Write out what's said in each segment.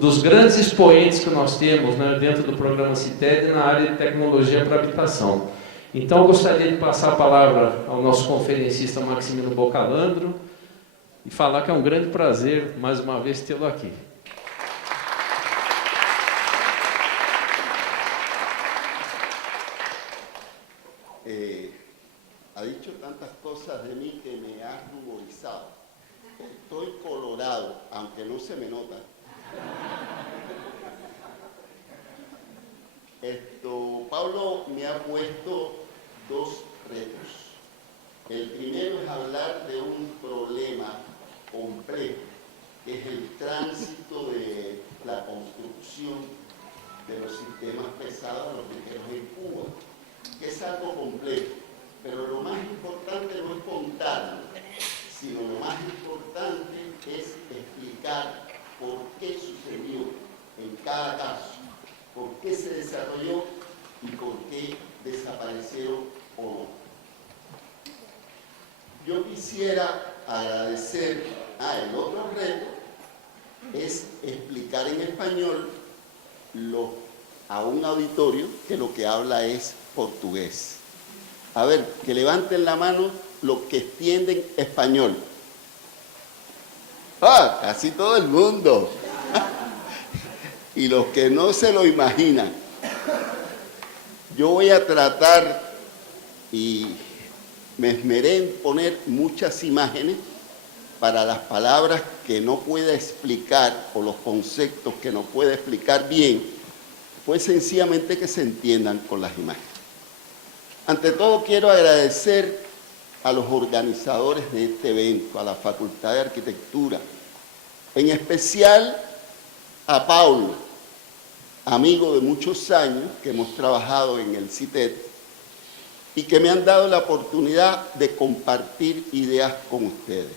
dos grandes expoentes que nós temos, né, dentro do programa CITED na área de tecnologia para habitação. Então, eu gostaria de passar a palavra ao nosso conferencista Maximino Bocalandro e falar que é um grande prazer, mais uma vez, tê-lo aqui. Ha dicho tantas cosas de mí que me ha ruborizado. Estoy colorado, aunque no se me nota. Pablo me ha puesto dos retos. El primero es hablar de un problema complejo, que es el tránsito de la construcción de los sistemas pesados, los ligeros en Cuba, que es algo complejo. Pero lo más importante no es contarlo, sino lo más importante es explicar por qué sucedió en cada caso, por qué se desarrolló y por qué desaparecieron o no. Yo quisiera agradecer, el otro reto es explicar en español a un auditorio que lo que habla es portugués. A ver, que levanten la mano los que entienden español. Casi todo el mundo. Y los que no se lo imaginan. Yo voy a tratar, y me esmeré en poner muchas imágenes para las palabras que no pueda explicar o los conceptos que no pueda explicar bien, pues sencillamente que se entiendan con las imágenes. Ante todo, quiero agradecer a los organizadores de este evento, a la Facultad de Arquitectura, en especial a Paulo, amigo de muchos años que hemos trabajado en el CITED y que me han dado la oportunidad de compartir ideas con ustedes.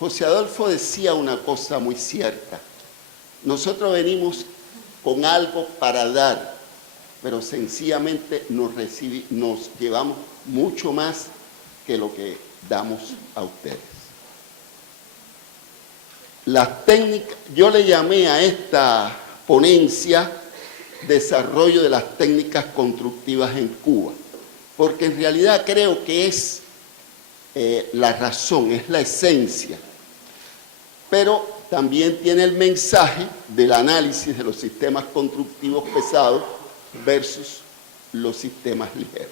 José Adolfo decía una cosa muy cierta: nosotros venimos con algo para dar, pero sencillamente nos llevamos mucho más que lo que damos a ustedes. Las técnicas, yo le llamé a esta ponencia Desarrollo de las técnicas constructivas en Cuba, porque en realidad creo que es la razón, es la esencia, pero también tiene el mensaje del análisis de los sistemas constructivos pesados versus los sistemas ligeros.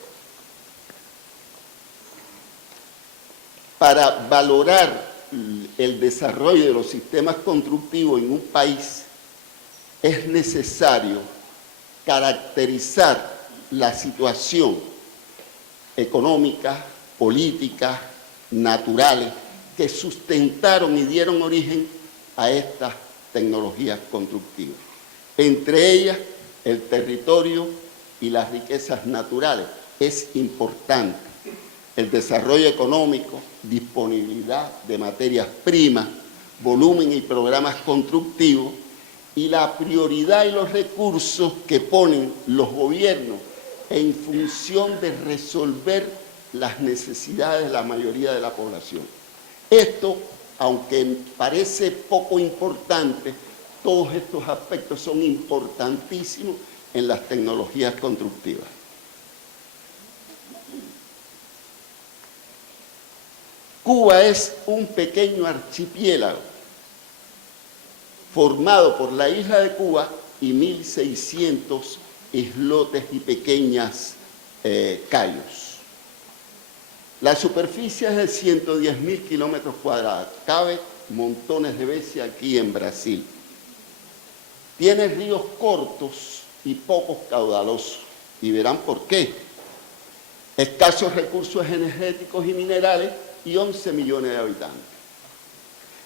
Para valorar el desarrollo de los sistemas constructivos en un país es necesario caracterizar la situación económica, política, naturales que sustentaron y dieron origen a estas tecnologías constructivas. Entre ellas, el territorio y las riquezas naturales. Es importante el desarrollo económico, disponibilidad de materias primas, volumen y programas constructivos, y la prioridad y los recursos que ponen los gobiernos en función de resolver las necesidades de la mayoría de la población. Esto, aunque parece poco importante, todos estos aspectos son importantísimos en las tecnologías constructivas. Cuba es un pequeño archipiélago formado por la isla de Cuba y 1.600 islotes y pequeñas cayos. La superficie es de 110.000 kilómetros cuadrados. Cabe montones de veces aquí en Brasil. Tiene ríos cortos y pocos caudalosos. Y verán por qué. Escasos recursos energéticos y minerales y 11 millones de habitantes.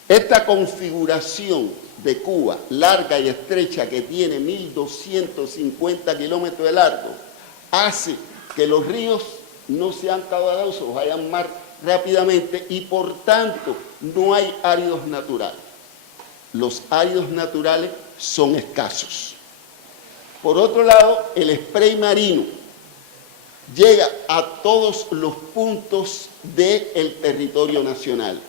Esta configuración de Cuba, larga y estrecha, que tiene 1.250 kilómetros de largo, hace que los ríos no sean caudalosos, vayan más rápidamente y por tanto no hay áridos naturales. Los áridos naturales son escasos. Por otro lado, el spray marino llega a todos los puntos del territorio nacional.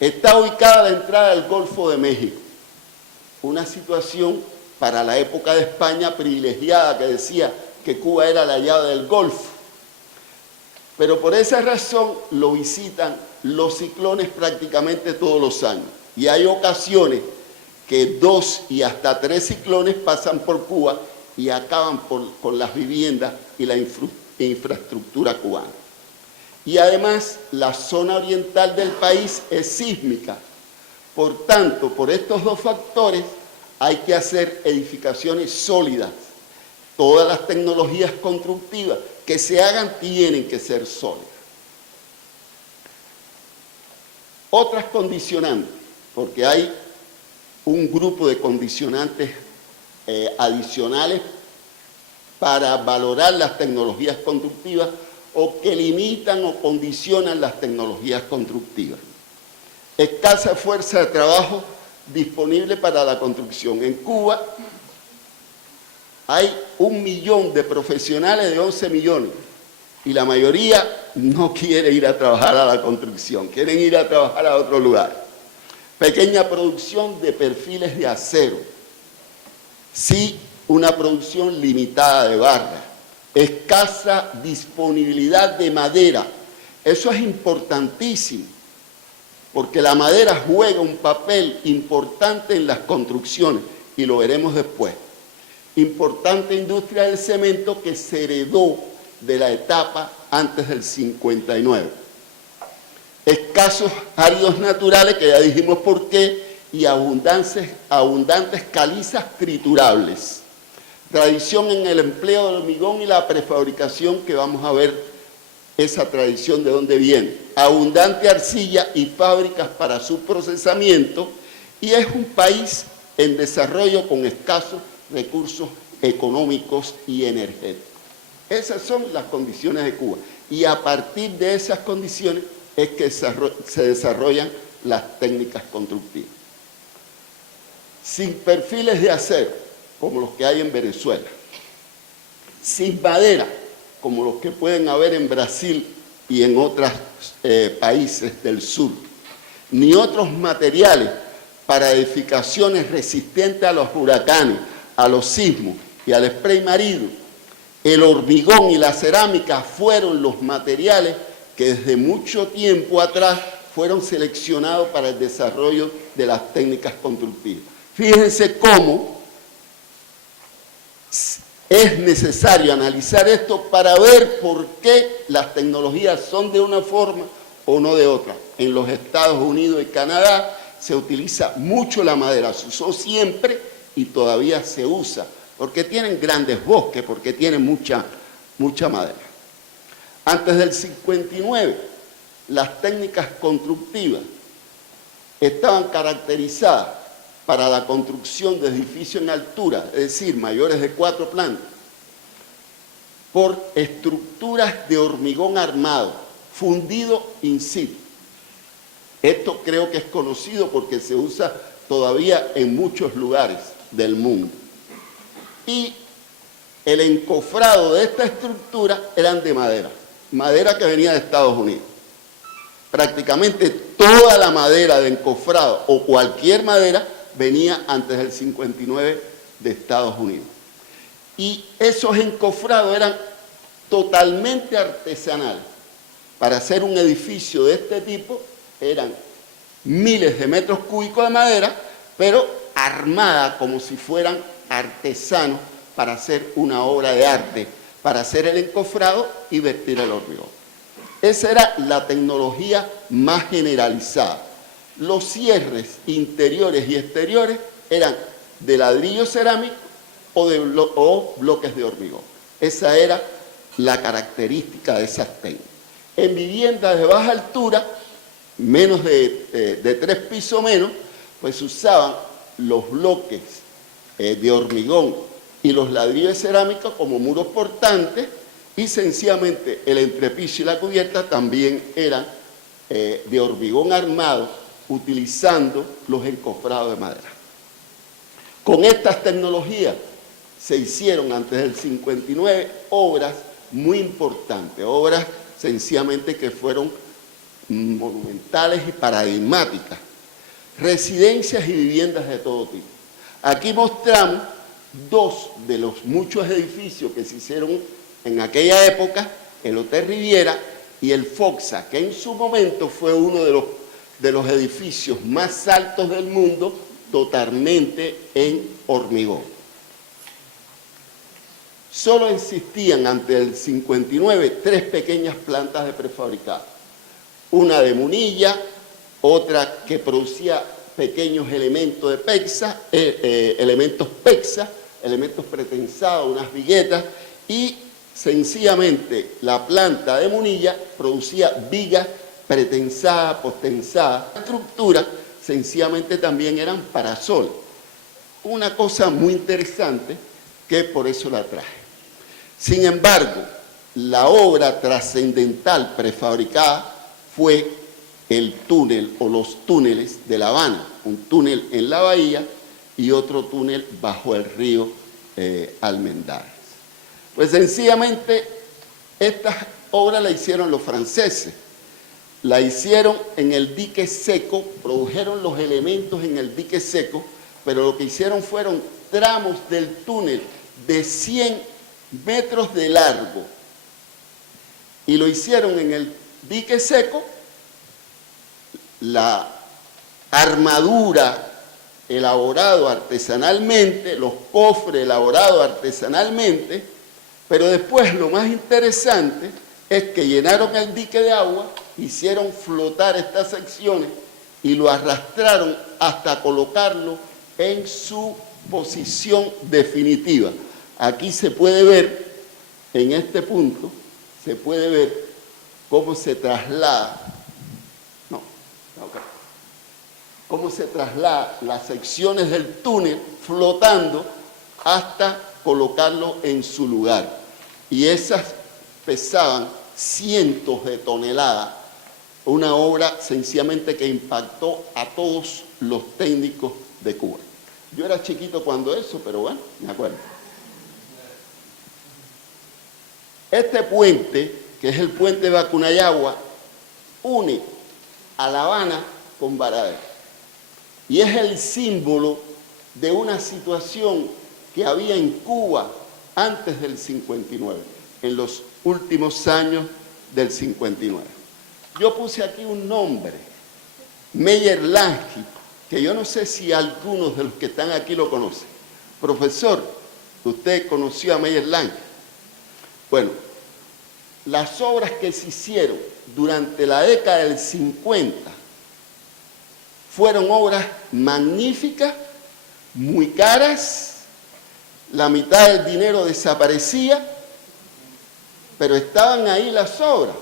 Está ubicada a la entrada del Golfo de México, una situación para la época de España privilegiada que decía que Cuba era la llave del Golfo. Pero por esa razón lo visitan los ciclones prácticamente todos los años. Y hay ocasiones que 2 y hasta 3 ciclones pasan por Cuba y acaban con las viviendas y la infraestructura cubana. Y además la zona oriental del país es sísmica. Por tanto, por estos dos factores hay que hacer edificaciones sólidas. Todas las tecnologías constructivas que se hagan tienen que ser sólidas. Otras condicionantes, porque hay un grupo de condicionantes adicionales para valorar las tecnologías constructivas o que limitan o condicionan las tecnologías constructivas. Escasa fuerza de trabajo disponible para la construcción. En Cuba hay 1 millón de profesionales de 11 millones y la mayoría no quiere ir a trabajar a la construcción, quieren ir a trabajar a otro lugar. Pequeña producción de perfiles de acero, sí, una producción limitada de barra, escasa disponibilidad de madera. Eso es importantísimo, porque la madera juega un papel importante en las construcciones, y lo veremos después. Importante industria del cemento que se heredó de la etapa antes del 59. Escasos áridos naturales, que ya dijimos por qué, y abundantes calizas triturables. Tradición en el empleo del hormigón y la prefabricación, que vamos a ver esa tradición de dónde viene. Abundante arcilla y fábricas para su procesamiento, y es un país en desarrollo con escasos recursos económicos y energéticos. Esas son las condiciones de Cuba, y a partir de esas condiciones es que se desarrollan las técnicas constructivas. Sin perfiles de acero, como los que hay en Venezuela, sin madera, como los que pueden haber en Brasil y en otros países del sur, ni otros materiales para edificaciones resistentes a los huracanes, a los sismos y al spray marino. El hormigón y la cerámica fueron los materiales que desde mucho tiempo atrás fueron seleccionados para el desarrollo de las técnicas constructivas. Fíjense cómo es necesario analizar esto para ver por qué las tecnologías son de una forma o no de otra. En los Estados Unidos y Canadá se utiliza mucho la madera, se usó siempre y todavía se usa, porque tienen grandes bosques, porque tienen mucha madera. Antes del 59, las técnicas constructivas estaban caracterizadas para la construcción de edificios en altura, es decir, mayores de 4 plantas, por estructuras de hormigón armado, fundido in situ. Esto creo que es conocido porque se usa todavía en muchos lugares del mundo. Y el encofrado de esta estructura eran de madera, madera que venía de Estados Unidos. Prácticamente toda la madera de encofrado o cualquier madera venía antes del 59 de Estados Unidos. Y esos encofrados eran totalmente artesanales. Para hacer un edificio de este tipo eran miles de metros cúbicos de madera, pero armada como si fueran artesanos para hacer una obra de arte, para hacer el encofrado y vestir el hormigón. Esa era la tecnología más generalizada. Los cierres interiores y exteriores eran de ladrillo cerámico o bloques de hormigón. Esa era la característica de esas técnicas. En viviendas de baja altura, menos de 3 pisos menos, pues usaban los bloques de hormigón y los ladrillos de cerámica como muros portantes, y sencillamente el entrepiso y la cubierta también eran de hormigón armado, utilizando los encofrados de madera. Con estas tecnologías se hicieron antes del 59 obras muy importantes, obras sencillamente que fueron monumentales y paradigmáticas, residencias y viviendas de todo tipo. Aquí mostramos dos de los muchos edificios que se hicieron en aquella época, el Hotel Riviera y el Foxa, que en su momento fue uno de los edificios más altos del mundo, totalmente en hormigón. Solo existían ante el 59 tres pequeñas plantas de prefabricado. Una de Munilla, otra que producía pequeños elementos de PEXA, elementos pretensados, unas viguetas, y sencillamente la planta de Munilla producía vigas pretensadas, postensadas. La estructura sencillamente también eran parasol. Una cosa muy interesante que por eso la traje. Sin embargo, la obra trascendental prefabricada fue el túnel o los túneles de La Habana, un túnel en la bahía y otro túnel bajo el río Almendares. Pues sencillamente esta obra la hicieron los franceses, la hicieron en el dique seco, produjeron los elementos en el dique seco, pero lo que hicieron fueron tramos del túnel de 100 metros de largo y lo hicieron en el dique seco, la armadura elaborado artesanalmente, los cofres elaborados artesanalmente, pero después lo más interesante es que llenaron el dique de agua, hicieron flotar estas secciones y lo arrastraron hasta colocarlo en su posición definitiva. Aquí se puede ver, en este punto, se puede ver cómo se traslada, cómo se traslada las secciones del túnel flotando hasta colocarlo en su lugar. Y esas pesaban cientos de toneladas, una obra sencillamente que impactó a todos los técnicos de Cuba. Yo era chiquito cuando eso, pero bueno, me acuerdo. Este puente, que es el puente de Vacunayagua, une a La Habana con Varadero. Y es el símbolo de una situación que había en Cuba antes del 59, en los últimos años del 59. Yo puse aquí un nombre, Meyer Lansky, que yo no sé si algunos de los que están aquí lo conocen. Profesor, ¿usted conoció a Meyer Lansky? Bueno, las obras que se hicieron durante la década del 50 fueron obras magníficas, muy caras, la mitad del dinero desaparecía, pero estaban ahí las obras,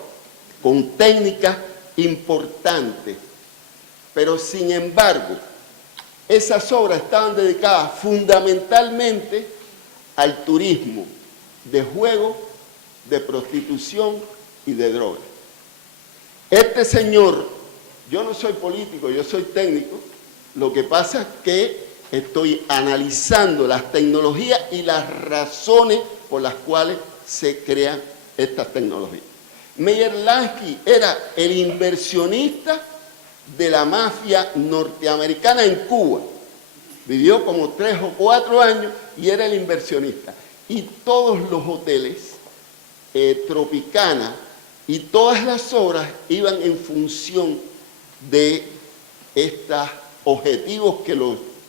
con técnicas importantes. Pero sin embargo, esas obras estaban dedicadas fundamentalmente al turismo de juego, de prostitución y de droga. Este señor, yo no soy político, yo soy técnico, lo que pasa es que estoy analizando las tecnologías y las razones por las cuales se crean estas tecnologías. Meyer Lansky era el inversionista de la mafia norteamericana en Cuba. Vivió como 3 o 4 años y era el inversionista. Y todos los hoteles Tropicana y todas las obras iban en función de estos objetivos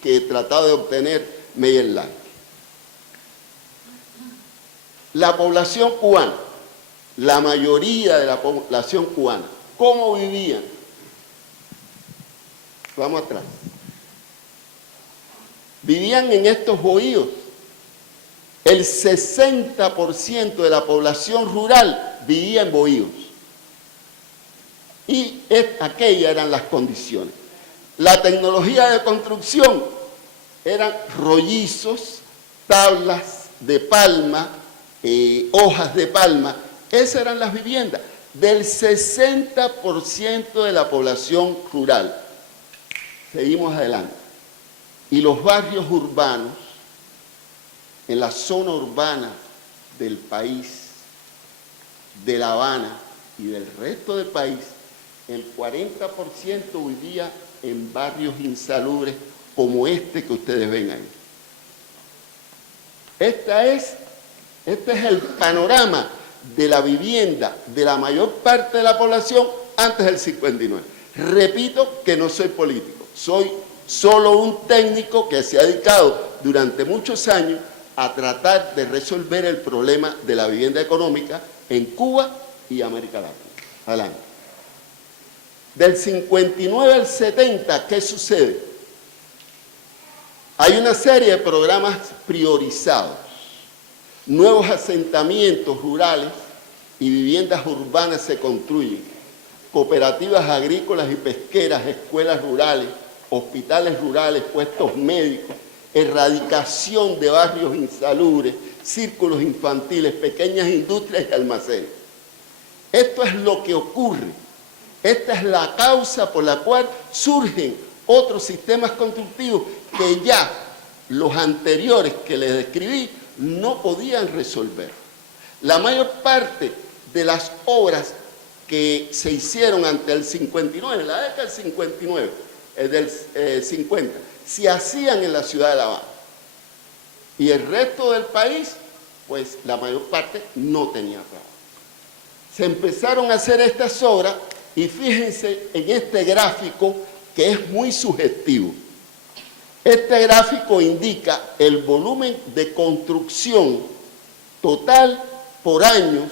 que trataba de obtener Meyer Lansky. La población cubana, la mayoría de la población cubana, ¿cómo vivían? Vamos atrás. Vivían en estos bohíos. El 60% de la población rural vivía en bohíos. Y aquellas eran las condiciones. La tecnología de construcción eran rollizos, tablas de palma, hojas de palma. Esas eran las viviendas del 60% de la población rural. Seguimos adelante. Y los barrios urbanos, en la zona urbana del país, de La Habana y del resto del país, el 40% vivía en barrios insalubres como este que ustedes ven ahí. Este es el panorama de la vivienda de la mayor parte de la población antes del 59. Repito que no soy político, soy solo un técnico que se ha dedicado durante muchos años a tratar de resolver el problema de la vivienda económica en Cuba y América Latina. Adelante. Del 59 al 70, ¿qué sucede? Hay una serie de programas priorizados, nuevos asentamientos rurales y viviendas urbanas se construyen, cooperativas agrícolas y pesqueras, escuelas rurales, hospitales rurales, puestos médicos, erradicación de barrios insalubres, círculos infantiles, pequeñas industrias y almacenes. Esto es lo que ocurre. Esta es la causa por la cual surgen otros sistemas constructivos que ya los anteriores que les describí no podían resolver. La mayor parte de las obras que se hicieron ante el 59, en la década del 59, del 50, se hacían en la ciudad de La Habana. Y el resto del país, pues la mayor parte no tenía trabajo. Se empezaron a hacer estas obras y fíjense en este gráfico que es muy sugestivo. Este gráfico indica el volumen de construcción total por años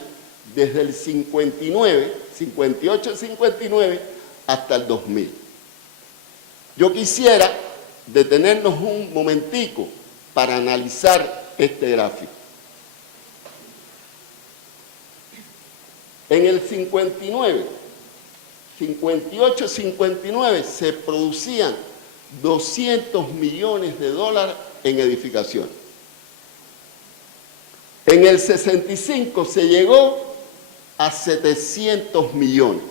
desde el 59, 58-59 hasta el 2000. Yo quisiera detenernos un momentico para analizar este gráfico. En el 59, 58-59 se producían 200 millones de dólares en edificación. En el 65 se llegó a 700 millones.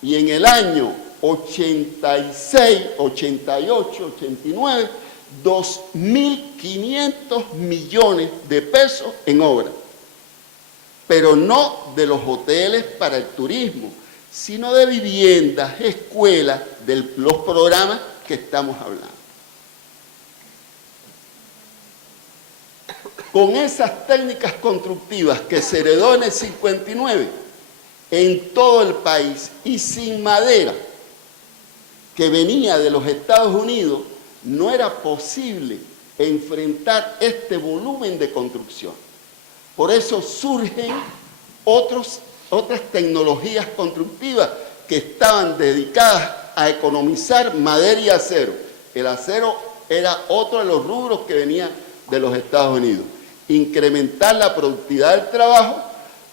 Y en el año 86, 88, 89, 2.500 millones de pesos en obra. Pero no de los hoteles para el turismo, sino de viviendas, escuelas, de los programas que estamos hablando. Con esas técnicas constructivas que se heredó en el 59, en todo el país y sin madera, que venía de los Estados Unidos, no era posible enfrentar este volumen de construcción. Por eso surgen otras tecnologías constructivas que estaban dedicadas a economizar madera y acero. El acero era otro de los rubros que venía de los Estados Unidos. Incrementar la productividad del trabajo,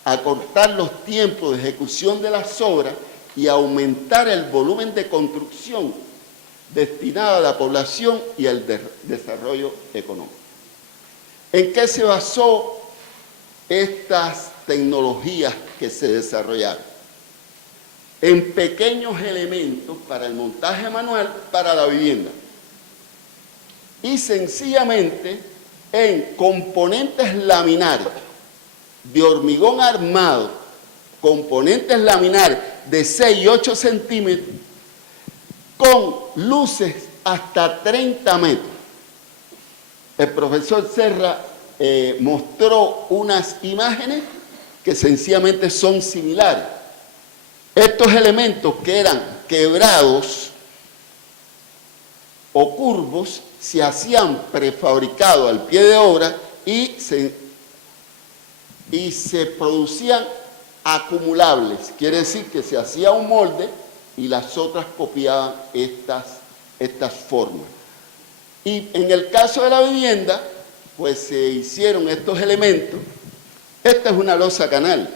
acortar los tiempos de ejecución de las obras y aumentar el volumen de construcción destinado a la población y al desarrollo económico. ¿En qué se basó estas tecnologías que se desarrollaron? En pequeños elementos para el montaje manual para la vivienda y sencillamente en componentes laminares de hormigón armado, componentes laminares de 6 y 8 centímetros con luces hasta 30 metros. El profesor Serra mostró unas imágenes que sencillamente son similares. Estos elementos que eran quebrados o curvos se hacían prefabricados al pie de obra y se producían acumulables. Quiere decir que se hacía un molde y las otras copiaban estas formas. Y en el caso de la vivienda, pues se hicieron estos elementos. Esta es una losa canal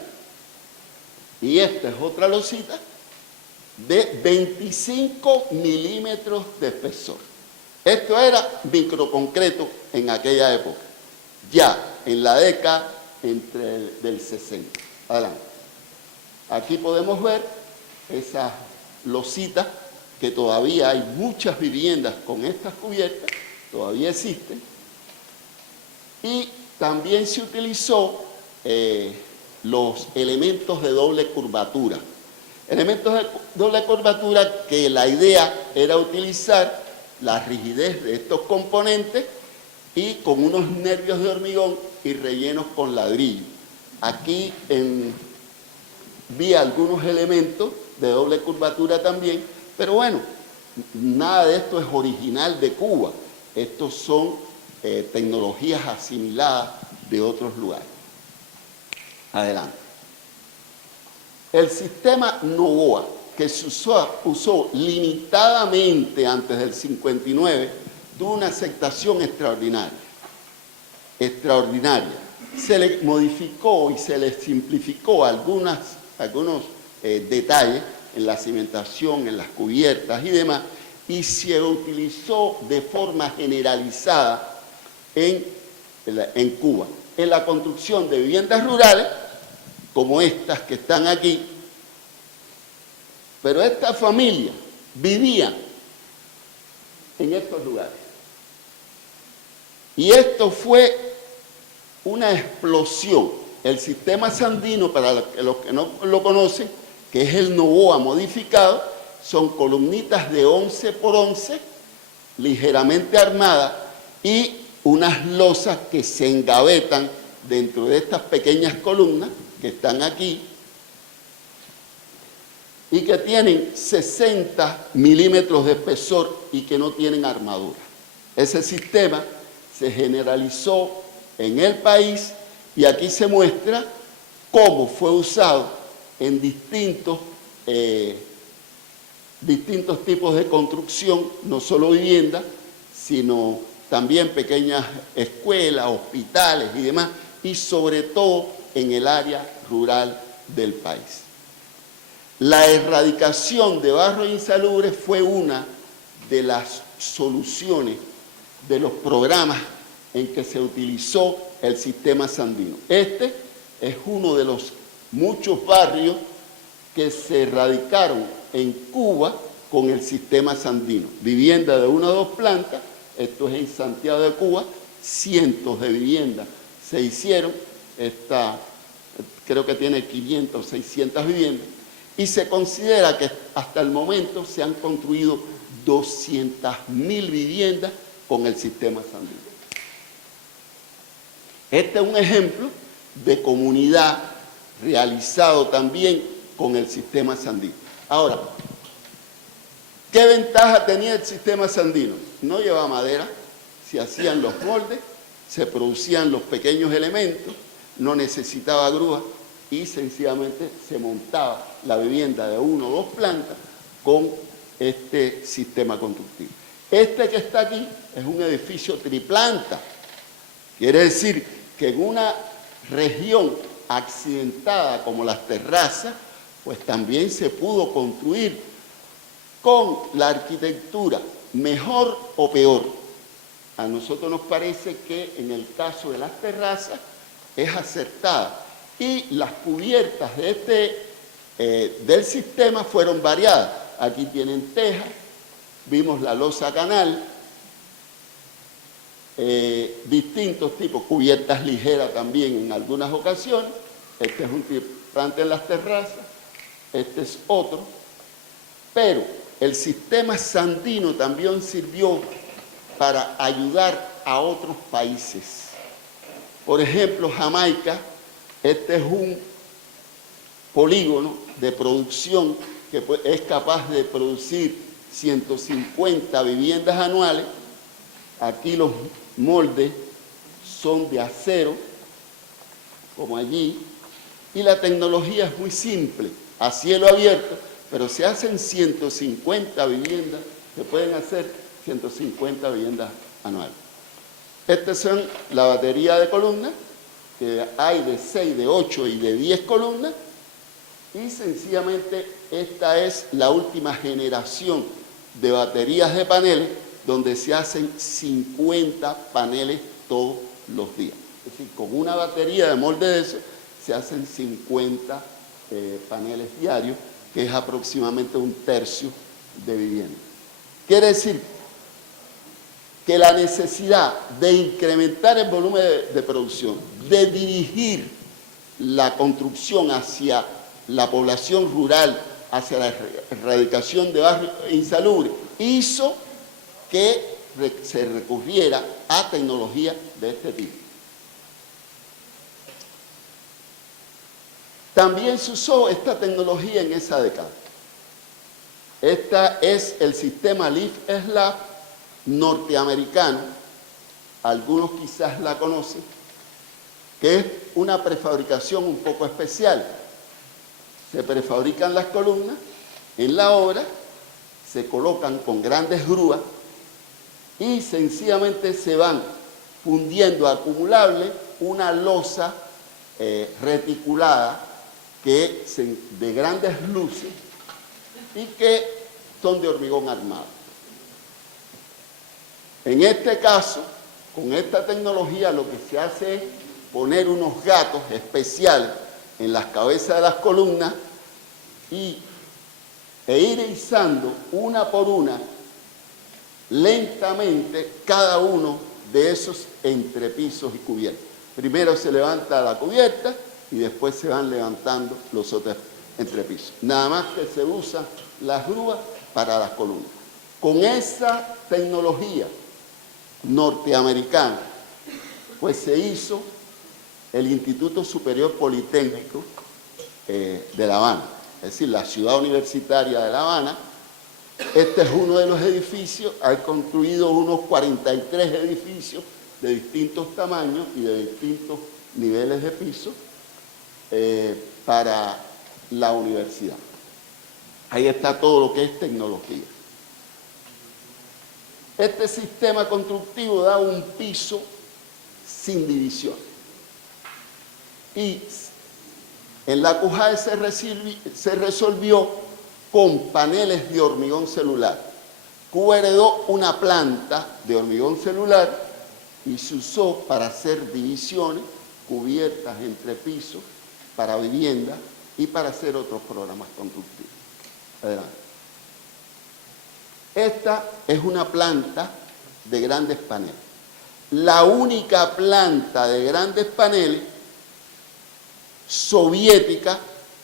y esta es otra losita de 25 milímetros de espesor. Esto era microconcreto en aquella época, ya en la década del 60. Adelante. Aquí podemos ver esas lositas que todavía hay muchas viviendas con estas cubiertas, todavía existen. Y también se utilizó los elementos de doble curvatura. Elementos de doble curvatura que la idea era utilizar la rigidez de estos componentes y con unos nervios de hormigón y rellenos con ladrillo. Aquí vi algunos elementos de doble curvatura también, pero bueno, nada de esto es original de Cuba. Estos son tecnologías asimiladas de otros lugares. Adelante. El sistema Novoa, que se usó limitadamente antes del 59, tuvo una aceptación extraordinaria. Se le modificó y se le simplificó algunos detalles en la cimentación, en las cubiertas y demás, y se utilizó de forma generalizada en Cuba, en la construcción de viviendas rurales, como estas que están aquí. Pero esta familia vivía en estos lugares. Y esto fue una explosión. El sistema Sandino, para los que no lo conocen, que es el Novoa modificado, son columnitas de 11 por 11, ligeramente armadas, y unas losas que se engavetan dentro de estas pequeñas columnas que están aquí y que tienen 60 milímetros de espesor y que no tienen armadura. Ese sistema se generalizó en el país y aquí se muestra cómo fue usado en distintos tipos de construcción, no solo viviendas, sino también pequeñas escuelas, hospitales y demás, y sobre todo en el área rural del país. La erradicación de barrios insalubres fue una de las soluciones de los programas en que se utilizó el sistema Sandino. Este es uno de los muchos barrios que se erradicaron en Cuba con el sistema Sandino. Vivienda de 1 o 2 plantas, esto es en Santiago de Cuba, cientos de viviendas se hicieron, creo que tiene 500 o 600 viviendas, y se considera que hasta el momento se han construido 200.000 viviendas con el sistema Sandino. Este es un ejemplo de comunidad realizado también con el sistema Sandino. Ahora, ¿qué ventaja tenía el sistema Sandino? No llevaba madera, se hacían los moldes, se producían los pequeños elementos, no necesitaba grúa y sencillamente se montaba la vivienda de 1 o 2 plantas con este sistema constructivo. Este que está aquí es un edificio triplanta. Quiere decir que en una región accidentada como las terrazas, pues también se pudo construir con la arquitectura, mejor o peor. A nosotros nos parece que en el caso de las terrazas es acertada y las cubiertas del sistema fueron variadas. Aquí tienen tejas, vimos la losa canal, distintos tipos, cubiertas ligeras también en algunas ocasiones. Este es un triplante en las terrazas, este es otro, pero el sistema Sandino también sirvió para ayudar a otros países. Por ejemplo, Jamaica, este es un polígono de producción que es capaz de producir 150 viviendas anuales. Aquí los moldes son de acero, como allí, y la tecnología es muy simple, a cielo abierto, pero se hacen 150 viviendas, se pueden hacer 150 viviendas anuales. Estas son la batería de columnas, que hay de 6, de 8 y de 10 columnas, y sencillamente esta es la última generación de baterías de paneles, donde se hacen 50 paneles todos los días. Es decir, con una batería de molde de eso, se hacen 50 paneles diarios, que es aproximadamente 1/3 de vivienda. Quiere decir que la necesidad de incrementar el volumen de producción, de dirigir la construcción hacia la población rural hacia la erradicación de barrios insalubres, hizo que se recurriera a tecnología de este tipo. También se usó esta tecnología en esa década. Esta es el sistema Lift-Slab norteamericano, algunos quizás la conocen, que es una prefabricación un poco especial. Se prefabrican las columnas en la obra, se colocan con grandes grúas y sencillamente se van fundiendo acumulable una losa reticulada de grandes luces y que son de hormigón armado. En este caso, con esta tecnología, lo que se hace es poner unos gatos especiales en las cabezas de las columnas e ir izando una por una, lentamente, cada uno de esos entrepisos y cubiertas. Primero se levanta la cubierta y después se van levantando los otros entrepisos. Nada más que se usan las grúas para las columnas. Con esa tecnología norteamericana, pues se hizo el Instituto Superior Politécnico de La Habana, es decir, la ciudad universitaria de La Habana. Este es uno de los edificios, ha construido unos 43 edificios de distintos tamaños y de distintos niveles de piso para la universidad. Ahí está todo lo que es tecnología. Este sistema constructivo da un piso sin división. Y en la CUJAE se resolvió con paneles de hormigón celular. Cuba heredó una planta de hormigón celular y se usó para hacer divisiones, cubiertas entre pisos, para vivienda y para hacer otros programas constructivos. Adelante. Esta es una planta de grandes paneles. La única planta de grandes paneles soviética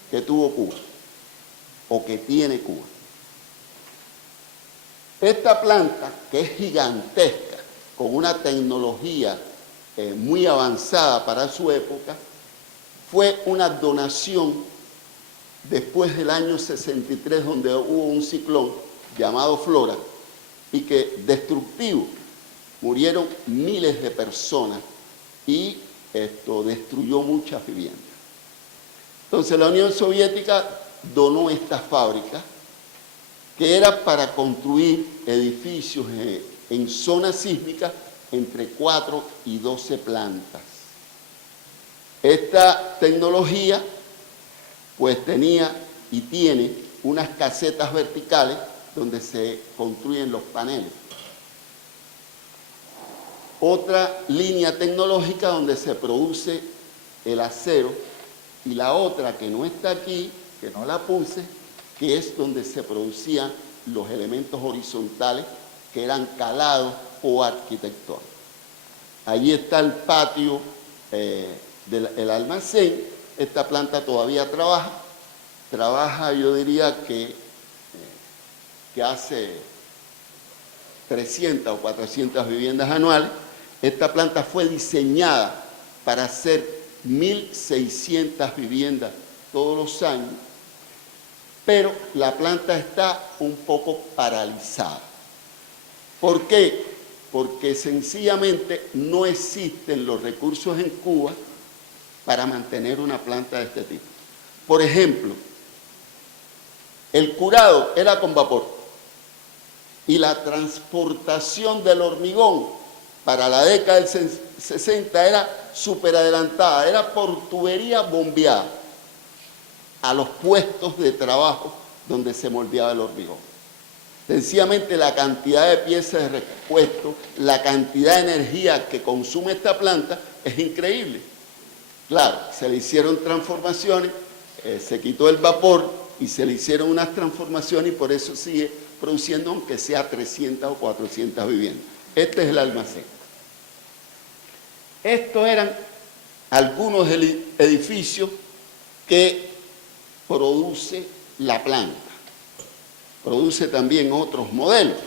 que tuvo Cuba, o que tiene Cuba. Esta planta, que es gigantesca, con una tecnología muy avanzada para su época, fue una donación después del año 63, donde hubo un ciclón llamado Flora, y que destructivo, murieron miles de personas y esto destruyó muchas viviendas. Entonces la Unión Soviética donó esta fábrica, que era para construir edificios en zonas sísmicas entre 4 y 12 plantas. Esta tecnología pues tenía y tiene unas casetas verticales donde se construyen los paneles. Otra línea tecnológica donde se produce el acero, y la otra que no está aquí, que no la puse, que es donde se producían los elementos horizontales que eran calados o arquitectónicos. Allí está el patio del almacén. Esta planta todavía trabaja yo diría que hace 300 o 400 viviendas anuales. Esta planta fue diseñada para hacer 1.600 viviendas todos los años, pero la planta está un poco paralizada. ¿Por qué? Porque sencillamente no existen los recursos en Cuba para mantener una planta de este tipo. Por ejemplo, el curado era con vapor y la transportación del hormigón para la década del 60 era súper adelantada, era por tubería bombeada a los puestos de trabajo donde se moldeaba el hormigón. Sencillamente la cantidad de piezas de repuesto, la cantidad de energía que consume esta planta es increíble. Claro, se le hicieron transformaciones, se quitó el vapor y se le hicieron unas transformaciones y por eso sigue produciendo aunque sea 300 o 400 viviendas. Este es el almacén. Estos eran algunos edificios que produce la planta. Produce también otros modelos.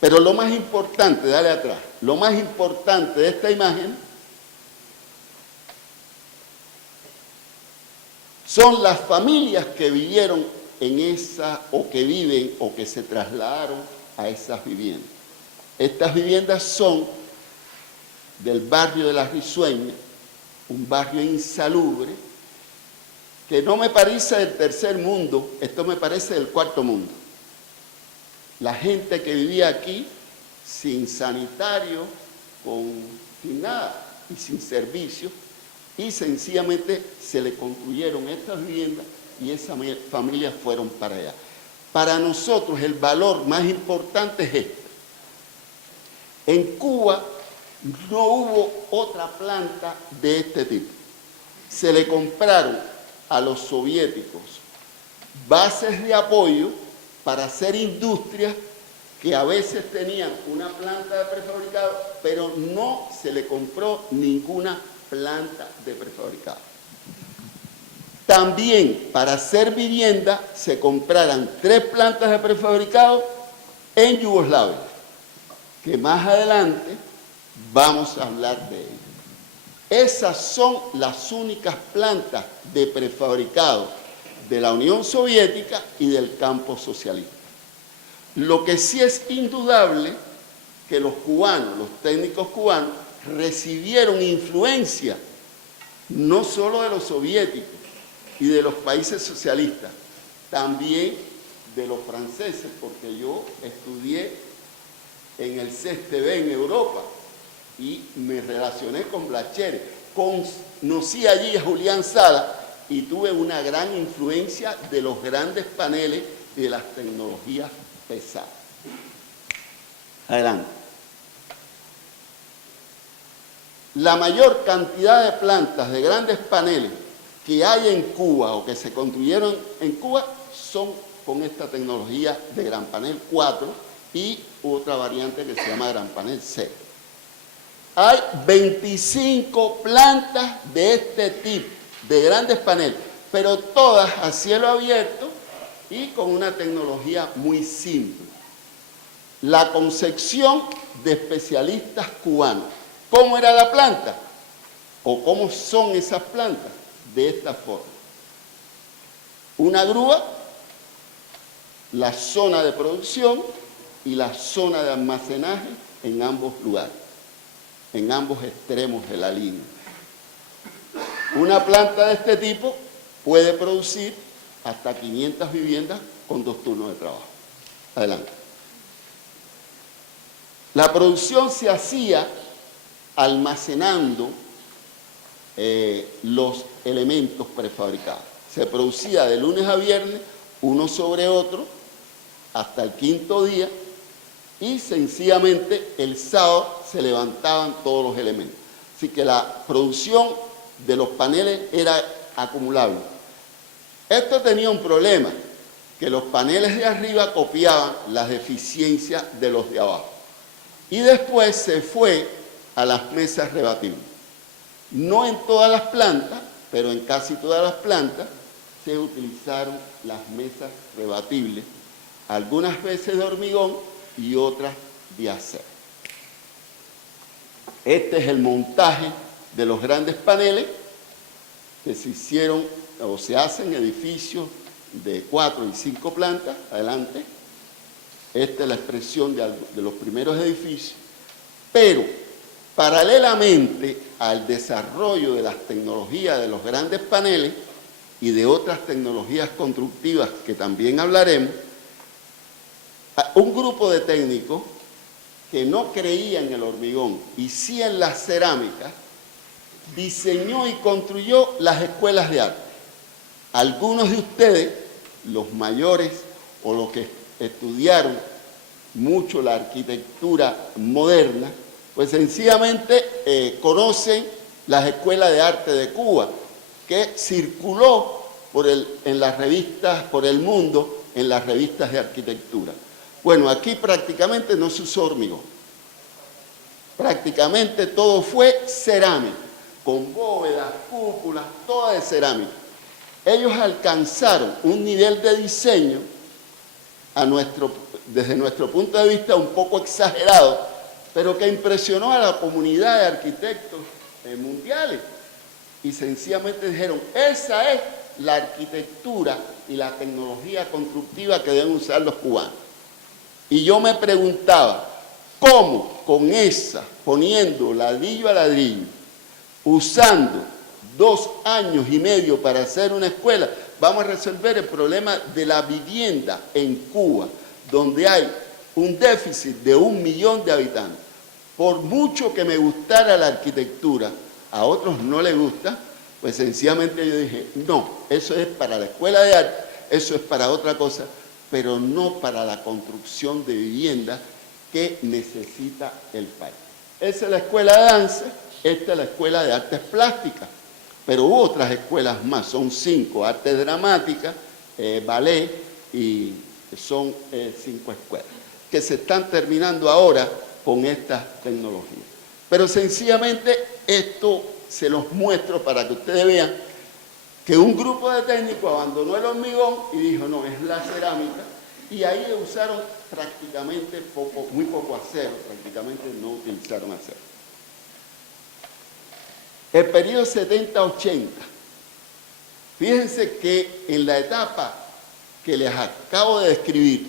Pero lo más importante, dale atrás, lo más importante de esta imagen son las familias que vivieron en esa, o que viven, o que se trasladaron a esas viviendas. Estas viviendas son del barrio de Las Risueñas, un barrio insalubre, que no me parece del tercer mundo, esto me parece del cuarto mundo. La gente que vivía aquí, sin sanitario, sin nada y sin servicios, y sencillamente se le construyeron estas viviendas y esas familias fueron para allá. Para nosotros el valor más importante es este. En Cuba no hubo otra planta de este tipo. Se le compraron a los soviéticos bases de apoyo para hacer industrias que a veces tenían una planta de prefabricado, pero no se le compró ninguna planta de prefabricado. También para hacer vivienda se compraran 3 plantas de prefabricado en Yugoslavia, que más adelante vamos a hablar de ello. Esas son las únicas plantas de prefabricado de la Unión Soviética y del campo socialista. Lo que sí es indudable que los cubanos, los técnicos cubanos, recibieron influencia no solo de los soviéticos y de los países socialistas, también de los franceses, porque yo estudié en el CSTB en Europa y me relacioné con Blachère, conocí allí a Julián Sala y tuve una gran influencia de los grandes paneles y de las tecnologías pesadas. Adelante. La mayor cantidad de plantas de grandes paneles que hay en Cuba o que se construyeron en Cuba son con esta tecnología de Gran Panel 4 y otra variante que se llama Gran Panel C. Hay 25 plantas de este tipo, de grandes paneles, pero todas a cielo abierto y con una tecnología muy simple. La concepción de especialistas cubanos. ¿Cómo era la planta? ¿O cómo son esas plantas? De esta forma. Una grúa, la zona de producción y la zona de almacenaje en ambos lugares, en ambos extremos de la línea. Una planta de este tipo puede producir hasta 500 viviendas con 2 turnos de trabajo. Adelante. La producción se hacía almacenando los elementos prefabricados. Se producía de lunes a viernes, uno sobre otro, hasta el 5.º día, y sencillamente el sábado se levantaban todos los elementos. Así que la producción de los paneles era acumulable. Esto tenía un problema, que los paneles de arriba copiaban las deficiencias de los de abajo. Y después se fue a las mesas rebatibles. No en todas las plantas, pero en casi todas las plantas se utilizaron las mesas rebatibles, algunas veces de hormigón y otras de acero. Este es el montaje de los grandes paneles que se hicieron o se hacen edificios de 4 y 5 plantas. Adelante. Esta es la expresión de los primeros edificios. Pero, paralelamente al desarrollo de las tecnologías de los grandes paneles y de otras tecnologías constructivas que también hablaremos, un grupo de técnicos que no creía en el hormigón y sí en las cerámicas, diseñó y construyó las escuelas de arte. Algunos de ustedes, los mayores o los que estudiaron mucho la arquitectura moderna, pues sencillamente conocen las escuelas de arte de Cuba, que circuló en las revistas, por el mundo, en las revistas de arquitectura. Bueno, aquí prácticamente no se usó hormigón. Prácticamente todo fue cerámica, con bóvedas, cúpulas, toda de cerámica. ellos alcanzaron un nivel de diseño desde nuestro punto de vista un poco exagerado, pero que impresionó a la comunidad de arquitectos mundiales. Y sencillamente dijeron, esa es la arquitectura y la tecnología constructiva que deben usar los cubanos. Y yo me preguntaba, ¿cómo con esa, poniendo ladrillo a ladrillo, usando 2 años y medio para hacer una escuela, vamos a resolver el problema de la vivienda en Cuba, donde hay un déficit de 1 millón de habitantes? Por mucho que me gustara la arquitectura, a otros no les gusta, pues sencillamente yo dije, no, eso es para la escuela de arte, eso es para otra cosa, pero no para la construcción de vivienda que necesita el país. Esa es la escuela de danza, esta es la escuela de artes plásticas, pero hubo otras escuelas más, son 5, artes dramáticas, ballet, y son 5 escuelas, que se están terminando ahora con estas tecnologías. Pero sencillamente esto se los muestro para que ustedes vean que un grupo de técnicos abandonó el hormigón y dijo, no, es la cerámica, y ahí usaron prácticamente muy poco acero, prácticamente no utilizaron acero. El periodo 70-80, fíjense que en la etapa que les acabo de describir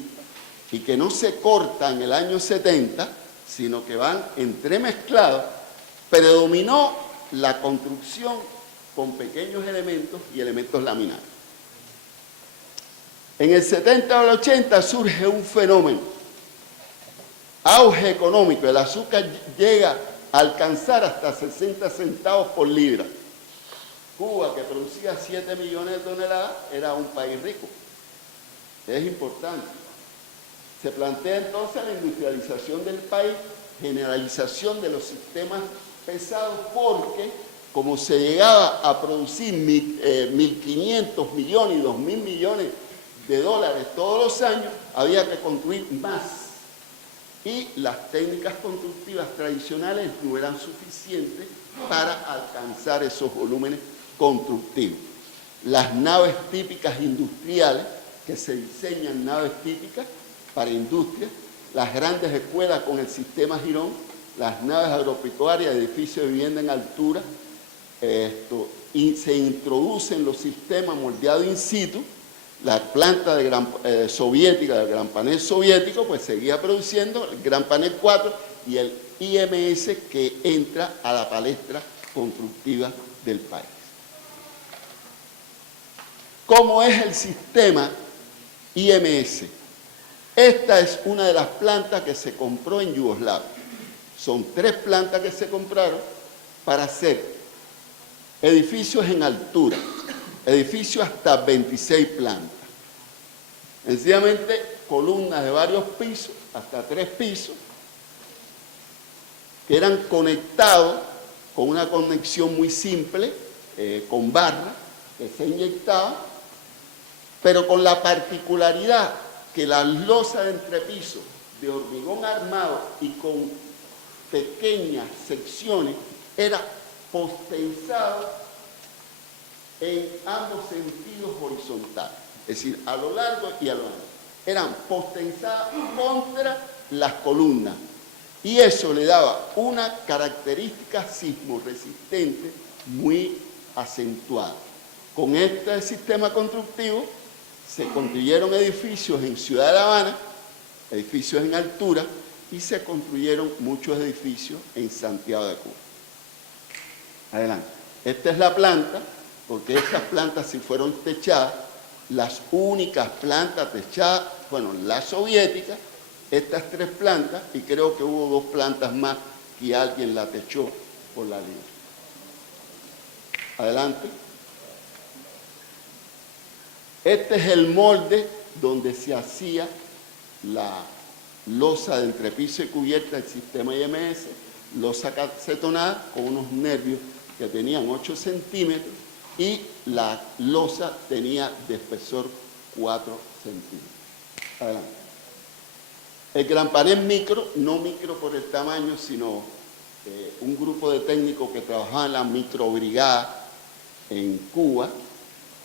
y que no se corta en el año 70, sino que van entremezclados, predominó la construcción con pequeños elementos y elementos laminares. En el 70 al 80 surge un fenómeno, auge económico, el azúcar llega a alcanzar hasta 60 centavos por libra. Cuba, que producía 7 millones de toneladas, era un país rico. Es importante. Se plantea entonces la industrialización del país, generalización de los sistemas pesados, porque como se llegaba a producir 1.500 millones y 2.000 millones de dólares todos los años, había que construir más. Y las técnicas constructivas tradicionales no eran suficientes para alcanzar esos volúmenes constructivos. Las naves típicas industriales, que se diseñan naves típicas para industria, las grandes escuelas con el sistema Girón, las naves agropecuarias, edificios de vivienda en altura, y se introducen los sistemas moldeados in situ. La planta soviética, del gran panel soviético, pues seguía produciendo el gran panel 4 y el IMS que entra a la palestra constructiva del país. ¿Cómo es el sistema IMS? Esta es una de las plantas que se compró en Yugoslavia. Son 3 plantas que se compraron para hacer edificios en altura, edificios hasta 26 plantas. Sencillamente columnas de varios pisos, hasta 3 pisos, que eran conectados con una conexión muy simple, con barra, que se inyectaba, pero con la particularidad que las losas de entrepiso de hormigón armado y con pequeñas secciones era postenzado en ambos sentidos horizontales, es decir, a lo largo y a lo ancho. Eran postenzadas contra las columnas y eso le daba una característica sismoresistente muy acentuada. Con este sistema constructivo se construyeron edificios en Ciudad de La Habana, edificios en altura, y se construyeron muchos edificios en Santiago de Cuba. Adelante. Esta es la planta, porque estas plantas sí fueron techadas, las únicas plantas techadas fueron las soviéticas, estas 3 plantas, y creo que hubo 2 plantas más que alguien la techó por la libre. Adelante. Este es el molde donde se hacía la losa de entrepiso y cubierta del sistema IMS, losa acetonada con unos nervios que tenían 8 centímetros y la losa tenía de espesor 4 centímetros. Adelante. El gran panel micro, no micro por el tamaño, sino un grupo de técnicos que trabajaban en la microbrigada en Cuba,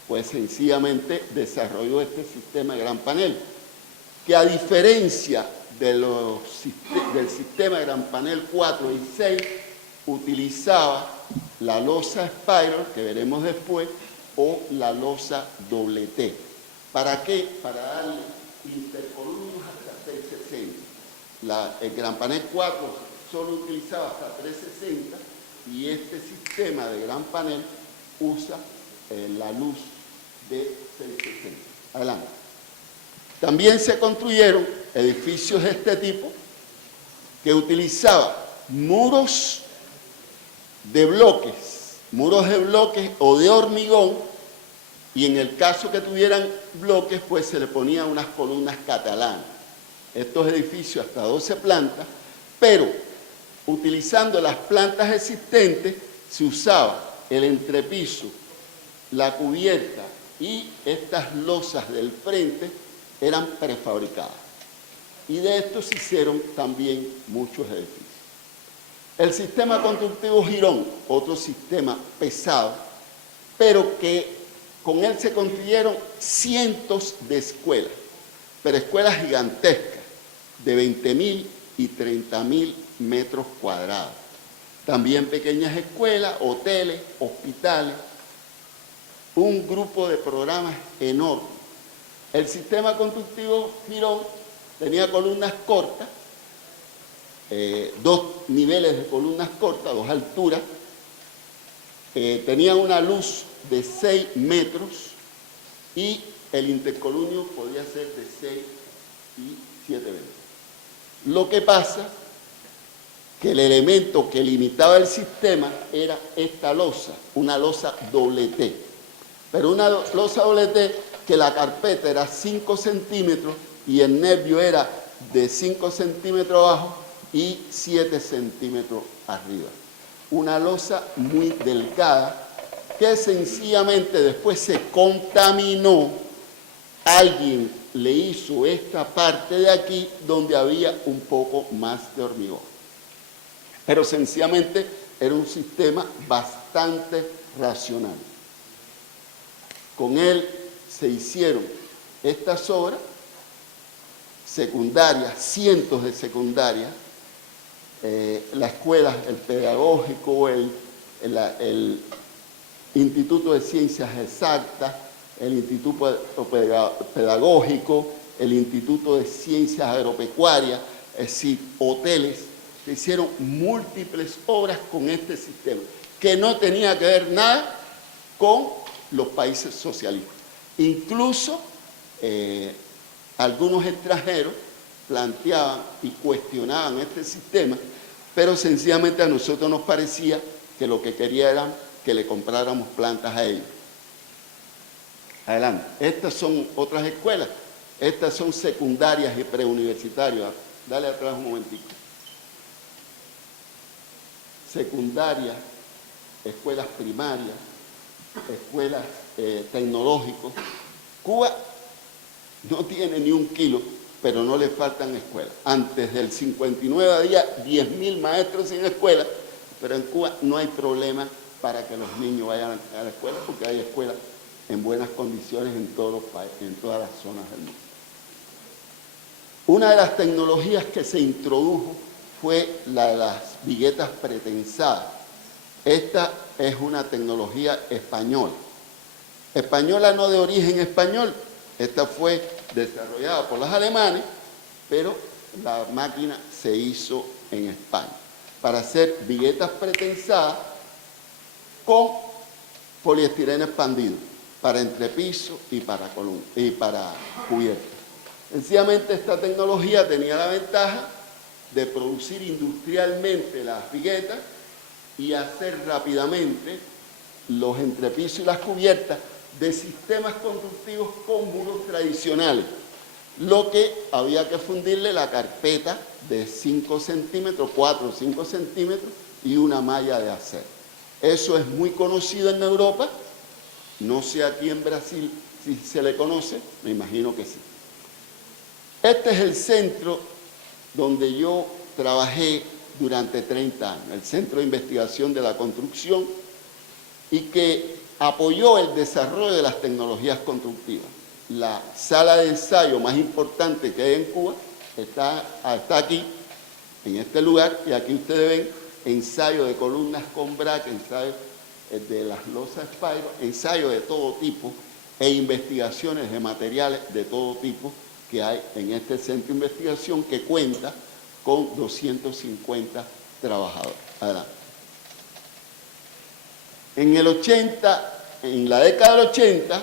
pues sencillamente desarrolló este sistema de gran panel, que a diferencia del sistema de gran panel 4 y 6, utilizaba la losa Spiral, que veremos después, o la losa doble T. ¿Para qué? Para darle intercolumnios hasta 360. El gran panel 4 solo utilizaba hasta 360 y este sistema de gran panel usa la luz de 660. Adelante. También se construyeron edificios de este tipo que utilizaban muros de bloques o de hormigón, y en el caso que tuvieran bloques, pues se le ponían unas columnas catalanas. Estos edificios hasta 12 plantas, pero utilizando las plantas existentes, se usaba el entrepiso, la cubierta y estas losas del frente eran prefabricadas. Y de esto se hicieron también muchos edificios. El sistema constructivo Girón, otro sistema pesado, pero que con él se construyeron cientos de escuelas, pero escuelas gigantescas, de 20.000 y 30.000 metros cuadrados. También pequeñas escuelas, hoteles, hospitales, un grupo de programas enormes. El sistema constructivo Girón tenía columnas cortas, 2 niveles de columnas cortas, 2 alturas, tenía una luz de 6 metros y el intercolumnio podía ser de 6 y 7 metros. Lo que pasa que el elemento que limitaba el sistema era esta losa, una losa doble T. Pero una losa doble T que la carpeta era 5 centímetros y el nervio era de 5 centímetros abajo y 7 centímetros arriba. Una losa muy delgada que sencillamente después se contaminó. Alguien le hizo esta parte de aquí donde había un poco más de hormigón. Pero sencillamente era un sistema bastante racional. Con él se hicieron estas obras secundarias, cientos de secundarias, la escuela, el pedagógico, el Instituto de Ciencias Exactas, el Instituto Pedagógico, el Instituto de Ciencias Agropecuarias, es decir, hoteles. Se hicieron múltiples obras con este sistema, que no tenía que ver nada con los países socialistas. Incluso algunos extranjeros planteaban y cuestionaban este sistema, pero sencillamente a nosotros nos parecía que lo que quería era que le compráramos plantas a ellos. Adelante. Estas son otras escuelas. Estas son secundarias y preuniversitarias. Dale atrás un momentito. Secundarias, escuelas primarias, escuelas tecnológicas. Cuba no tiene ni un kilo, pero no le faltan escuelas. Antes del 59 había 10.000 maestros sin escuela, pero en Cuba no hay problema para que los niños vayan a la escuela, porque hay escuelas en buenas condiciones en todos los países, en todas las zonas del mundo. Una de las tecnologías que se introdujo fue la de las viguetas pretensadas. Esta es una tecnología española. Española no de origen español. Esta fue desarrollada por los alemanes, pero la máquina se hizo en España para hacer viguetas pretensadas con poliestireno expandido para entrepiso y para cubierta. Sencillamente esta tecnología tenía la ventaja de producir industrialmente las viguetas y hacer rápidamente los entrepisos y las cubiertas de sistemas constructivos con muros tradicionales, lo que había que fundirle la carpeta de 5 centímetros, 4 o 5 centímetros y una malla de acero. Eso es muy conocido en Europa, no sé aquí en Brasil si se le conoce, me imagino que sí. Este es el centro donde yo trabajé durante 30 años, el Centro de Investigación de la Construcción, y que apoyó el desarrollo de las tecnologías constructivas. La sala de ensayo más importante que hay en Cuba está aquí, en este lugar, y aquí ustedes ven ensayo de columnas con braque, ensayo de las losas Spiro, ensayo de todo tipo e investigaciones de materiales de todo tipo que hay en este centro de investigación que cuenta con 250 trabajadores. Adelante. En la década del 80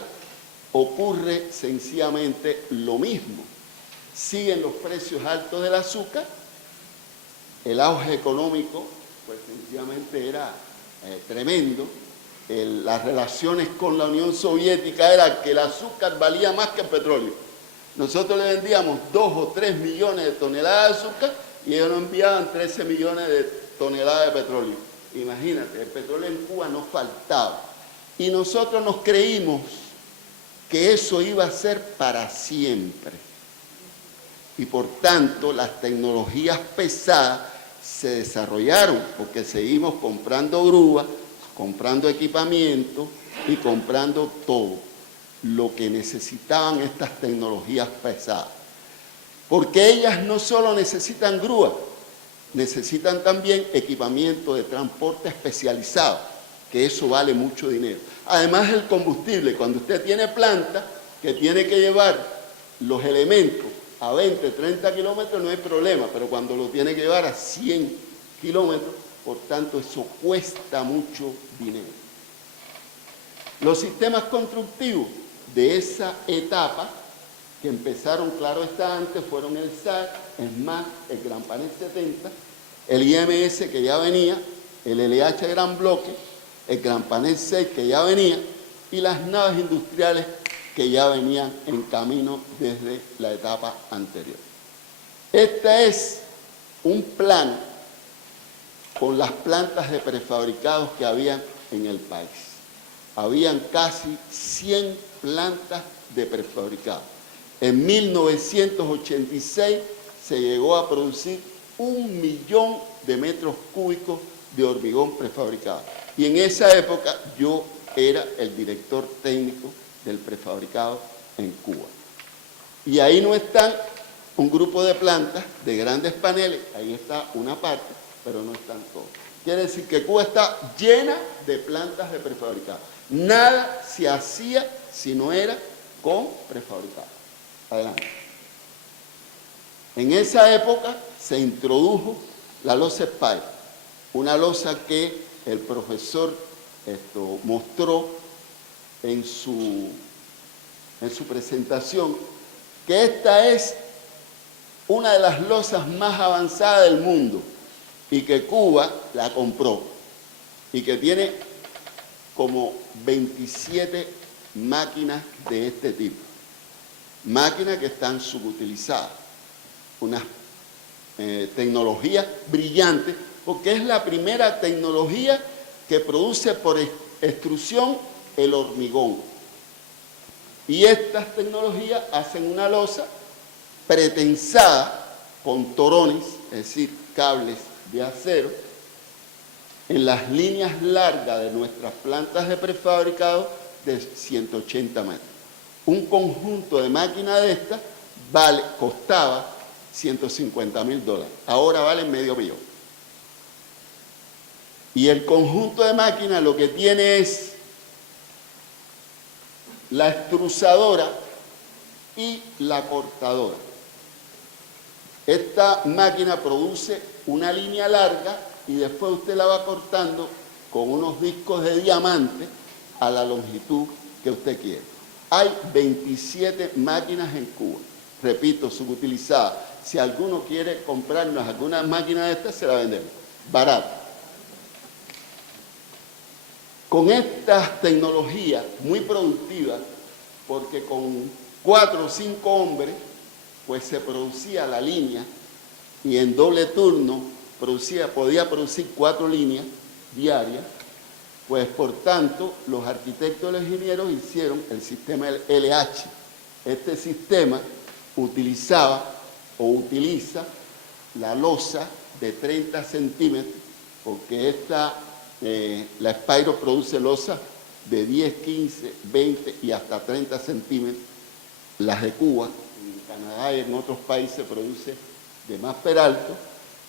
ocurre sencillamente lo mismo. Siguen los precios altos del azúcar, el auge económico pues sencillamente era tremendo. Las relaciones con la Unión Soviética era que el azúcar valía más que el petróleo. Nosotros le vendíamos 2 o 3 millones de toneladas de azúcar y ellos nos enviaban 13 millones de toneladas de petróleo. Imagínate, el petróleo en Cuba no faltaba. Y nosotros nos creímos que eso iba a ser para siempre. Y por tanto, las tecnologías pesadas se desarrollaron porque seguimos comprando grúas, comprando equipamiento y comprando todo lo que necesitaban estas tecnologías pesadas. Porque ellas no solo necesitan grúas, necesitan también equipamiento de transporte especializado, que eso vale mucho dinero. Además el combustible, cuando usted tiene planta que tiene que llevar los elementos a 20, 30 kilómetros no hay problema, pero cuando lo tiene que llevar a 100 kilómetros, por tanto eso cuesta mucho dinero. Los sistemas constructivos de esa etapa, que empezaron, claro está, antes, fueron el SAR, SMAC, el Gran Panel 70, el IMS que ya venía, el LH Gran Bloque, el Gran Panel 6 que ya venía, y las naves industriales que ya venían en camino desde la etapa anterior. Este es un plan con las plantas de prefabricados que habían en el país. Habían casi 100 plantas de prefabricados. En 1986 se llegó a producir 1 millón de metros cúbicos de hormigón prefabricado. Y en esa época yo era el director técnico del prefabricado en Cuba. Y ahí no están un grupo de plantas de grandes paneles, ahí está una parte, pero no están todos. Quiere decir que Cuba está llena de plantas de prefabricado. Nada se hacía si no era con prefabricado. Adelante. En esa época se introdujo la losa Spiro, una losa que el profesor mostró en su presentación, que esta es una de las losas más avanzadas del mundo y que Cuba la compró y que tiene como 27 máquinas de este tipo. Máquinas que están subutilizadas. Una tecnología brillante, porque es la primera tecnología que produce por extrusión el hormigón. Y estas tecnologías hacen una losa pretensada con torones, es decir, cables de acero, en las líneas largas de nuestras plantas de prefabricado de 180 metros. Un conjunto de máquinas de estas costaba $150.000. Ahora vale $500.000. Y el conjunto de máquinas lo que tiene es la extrusadora y la cortadora. Esta máquina produce una línea larga y después usted la va cortando con unos discos de diamante a la longitud que usted quiere. Hay 27 máquinas en Cuba, repito, subutilizadas. Si alguno quiere comprarnos alguna máquina de estas, se la vendemos, barato. Con estas tecnologías muy productivas, porque con 4 o 5 hombres, pues se producía la línea y en doble turno podía producir 4 líneas diarias, pues por tanto los arquitectos y los ingenieros hicieron el sistema LH. Este sistema utilizaba o utiliza la losa de 30 centímetros, porque la Spiro produce losa de 10, 15, 20 y hasta 30 centímetros. Las de Cuba, en Canadá y en otros países se produce de más peralto,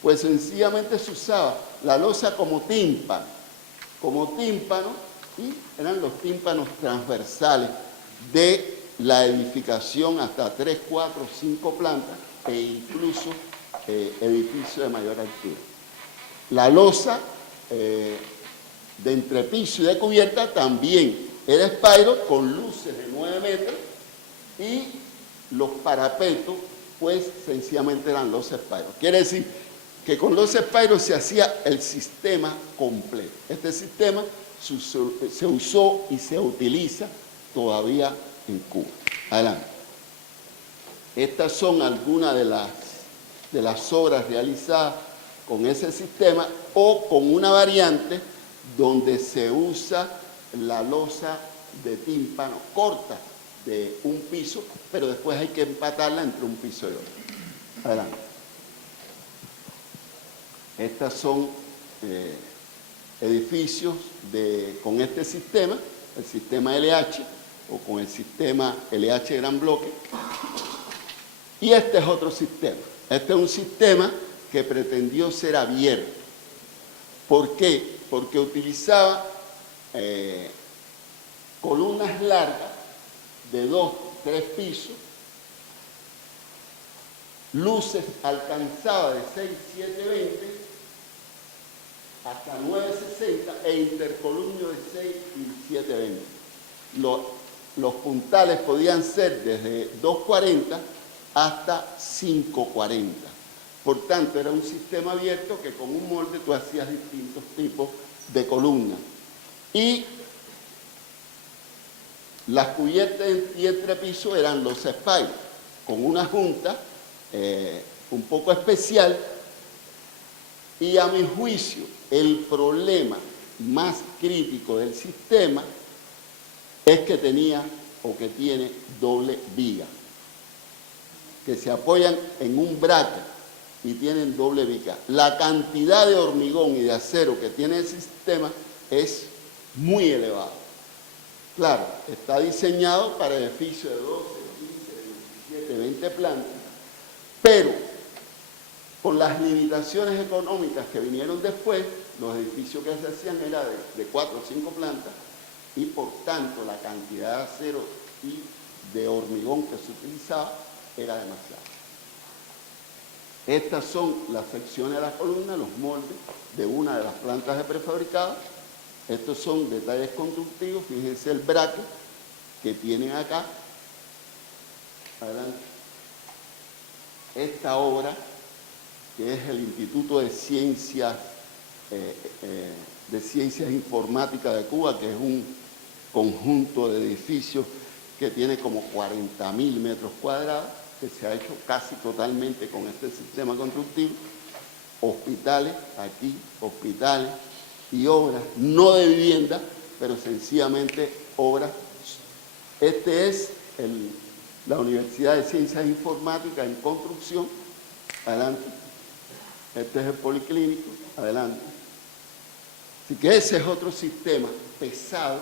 pues sencillamente se usaba la losa como tímpano, y eran los tímpanos transversales de la edificación hasta 3, 4, 5 plantas e incluso edificios de mayor altura. La losa de entrepiso y de cubierta también era espiro con luces de 9 metros y los parapetos pues sencillamente eran los espiro. Quiere decir que con los espiro se hacía el sistema completo. Este sistema se usó y se utiliza todavía en Cuba. Adelante. Estas son algunas de las obras realizadas con ese sistema o con una variante donde se usa la losa de tímpano corta de un piso, pero después hay que empatarla entre un piso y otro. Adelante. Estas son edificios con este sistema, el sistema LH o con el sistema LH gran bloque. Y este es otro sistema. Este es un sistema que pretendió ser abierto. ¿Por qué? Porque utilizaba columnas largas de 2, 3 pisos, luces alcanzadas de 6, 7, 20 hasta 9,60 e intercolumnios de 6 y 7, 20. Los puntales podían ser desde 2,40 hasta 5,40. Por tanto, era un sistema abierto que con un molde tú hacías distintos tipos de columnas. Y las cubiertas y entrepiso eran los spiros, con una junta un poco especial. Y a mi juicio, el problema más crítico del sistema es que tenía o que tiene doble viga, que se apoyan en un bracket y tienen doble viga. La cantidad de hormigón y de acero que tiene el sistema es muy elevada. Claro, está diseñado para edificios de 12, 15, 17, 20 plantas, pero con las limitaciones económicas que vinieron después, los edificios que se hacían eran de 4 o 5 plantas y por tanto la cantidad de acero y de hormigón que se utilizaba era demasiado. Estas son las secciones de la columna, los moldes de una de las plantas de prefabricado. Estos son detalles constructivos. Fíjense el bracket que tienen acá. Adelante. Esta obra, que es el Instituto de Ciencias Informáticas de Cuba, que es un conjunto de edificios que tiene como 40.000 metros cuadrados, que se ha hecho casi totalmente con este sistema constructivo. Hospitales, aquí, hospitales y obras, no de vivienda, pero sencillamente obras. Este es la Universidad de Ciencias Informáticas en construcción. Adelante. Este es el policlínico. Adelante. Así que ese es otro sistema pesado,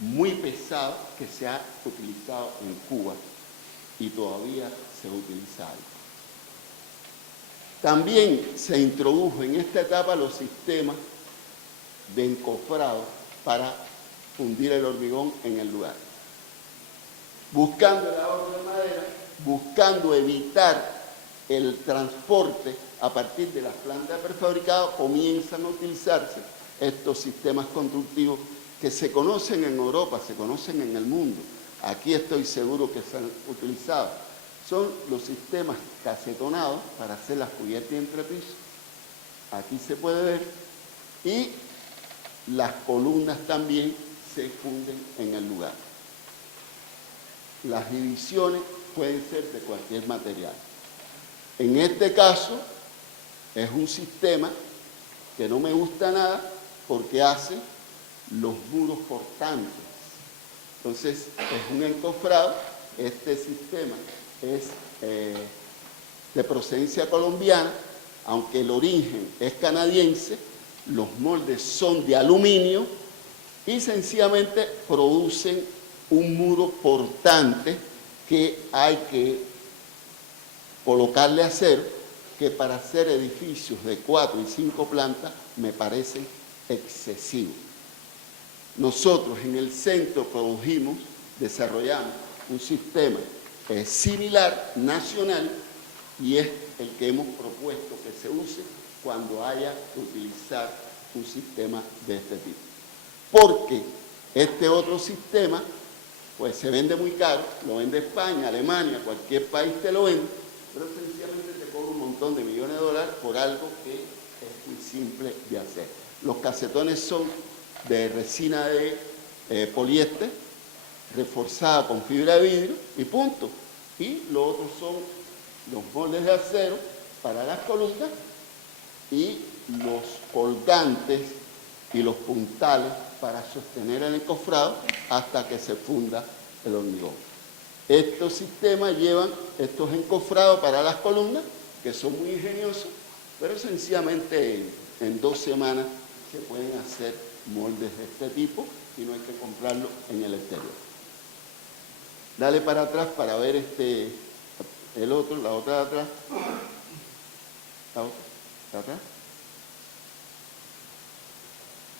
muy pesado, que se ha utilizado en Cuba y todavía se utiliza ahí. También se introdujo en esta etapa los sistemas de encofrado para fundir el hormigón en el lugar. Buscando el ahorro de madera, buscando evitar el transporte a partir de las plantas de prefabricado, comienzan a utilizarse estos sistemas constructivos que se conocen en Europa, se conocen en el mundo. Aquí estoy seguro que se han utilizado. Son los sistemas casetonados para hacer las cubiertas y entrepisos. Aquí se puede ver. Y las columnas también se funden en el lugar. Las divisiones pueden ser de cualquier material. En este caso, es un sistema que no me gusta nada porque hace los muros portantes. Entonces, es un encofrado. Este sistema es de procedencia colombiana, aunque el origen es canadiense. Los moldes son de aluminio, y sencillamente producen un muro portante que hay que colocarle acero, que para hacer edificios de 4 y 5 plantas me parece excesivo. Nosotros en el centro desarrollamos un sistema similar, nacional, y es el que hemos propuesto que se use cuando haya que utilizar un sistema de este tipo. Porque este otro sistema, pues se vende muy caro, lo vende España, Alemania, cualquier país te lo vende, pero sencillamente te cobra un montón de millones de dólares por algo que es muy simple de hacer. Los casetones son de resina de poliéster, reforzada con fibra de vidrio y punto. Y los otros son los moldes de acero para las columnas y los colgantes y los puntales para sostener el encofrado hasta que se funda el hormigón. Estos sistemas llevan estos encofrados para las columnas, que son muy ingeniosos, pero sencillamente en 2 semanas se pueden hacer moldes de este tipo y no hay que comprarlo en el exterior. Dale para atrás para ver el otro, la otra de atrás. La otra, ¿de atrás?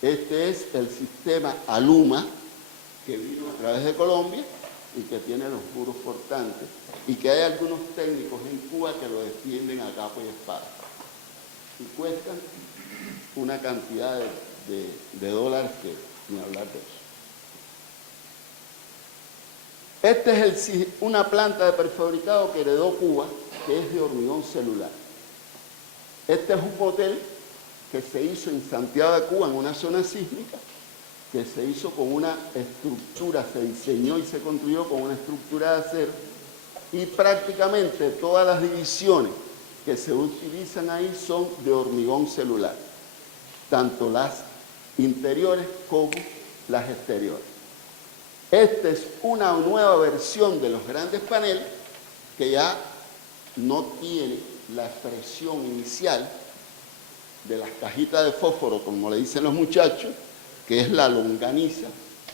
Este es el sistema Aluma, que vino a través de Colombia y que tiene los muros portantes, y que hay algunos técnicos en Cuba que lo defienden a capa y espada. Y cuestan una cantidad de dólares que ni hablar de eso. Esta es una planta de prefabricado que heredó Cuba, que es de hormigón celular. Este es un motel que se hizo en Santiago de Cuba, en una zona sísmica, que se hizo con una estructura, se diseñó y se construyó con una estructura de acero, y prácticamente todas las divisiones que se utilizan ahí son de hormigón celular, tanto las interiores como las exteriores. Esta es una nueva versión de los grandes paneles que ya no tiene la expresión inicial de las cajitas de fósforo, como le dicen los muchachos, que es la longaniza,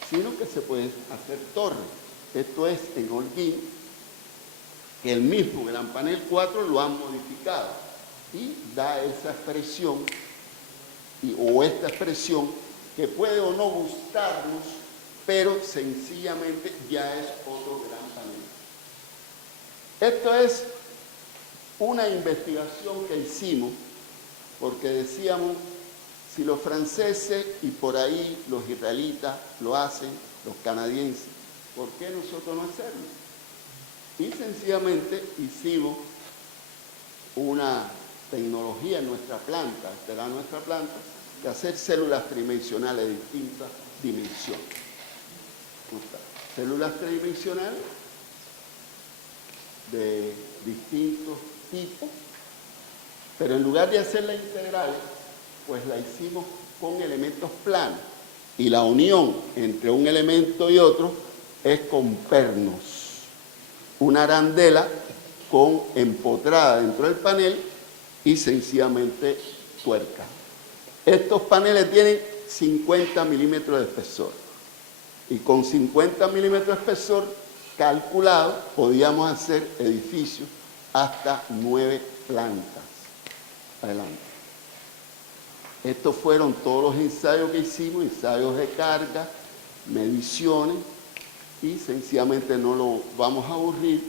sino que se pueden hacer torres. Esto es en Holguín, que el mismo Gran Panel 4 lo han modificado y da esa expresión, o esta expresión, que puede o no gustarnos, pero sencillamente ya es otro gran panel. Esto es una investigación que hicimos, porque decíamos, si los franceses y por ahí los israelitas lo hacen, los canadienses, ¿por qué nosotros no hacerlo? Y sencillamente hicimos una tecnología en nuestra planta, esta era nuestra planta, de hacer células tridimensionales de distintas dimensiones. Células tridimensionales de distintos tipos, pero en lugar de hacerla integrales, pues la hicimos con elementos planos, y la unión entre un elemento y otro es con pernos, una arandela con empotrada dentro del panel y sencillamente tuerca. Estos paneles tienen 50 milímetros de espesor, y con 50 milímetros de espesor calculado podíamos hacer edificios hasta 9 plantas. Adelante. Estos fueron todos los ensayos que hicimos, ensayos de carga, mediciones, y sencillamente no lo vamos a aburrir,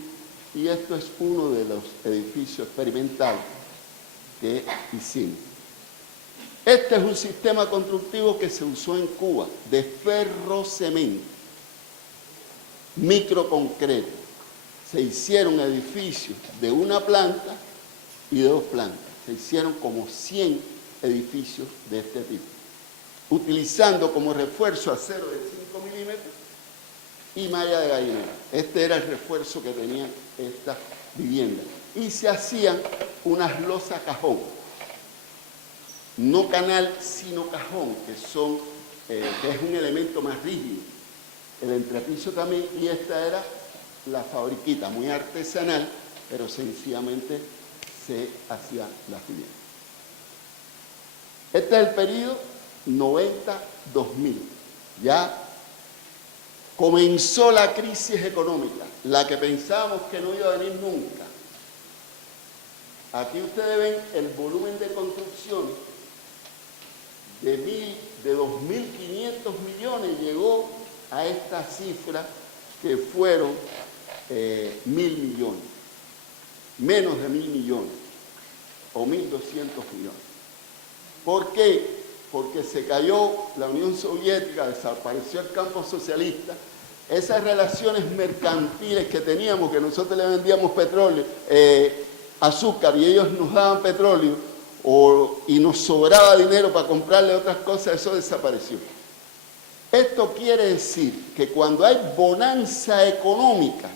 y esto es uno de los edificios experimentales que hicimos. Este es un sistema constructivo que se usó en Cuba, de ferrocemento, microconcreto. Se hicieron edificios de una planta y de 2 plantas. Se hicieron como 100 edificios de este tipo, utilizando como refuerzo acero de 5 milímetros y malla de gallinero. Este era el refuerzo que tenían estas viviendas. Y se hacían unas losas cajón, no canal, sino cajón, que es un elemento más rígido. El entrepiso también, y esta era la fabriquita, muy artesanal, pero sencillamente se hacía la viviendas. Este es el periodo 90-2000. ya comenzó la crisis económica, la que pensábamos que no iba a venir nunca. Aquí ustedes ven el volumen de construcciones de 2.500 millones, llegó a esta cifra que fueron 1.000 millones, menos de 1.000 millones o 1.200 millones. ¿Por qué? Porque se cayó la Unión Soviética, desapareció el campo socialista, esas relaciones mercantiles que teníamos, que nosotros le vendíamos petróleo, azúcar, y ellos nos daban petróleo, y nos sobraba dinero para comprarle otras cosas, eso desapareció. Esto quiere decir que cuando hay bonanza económica,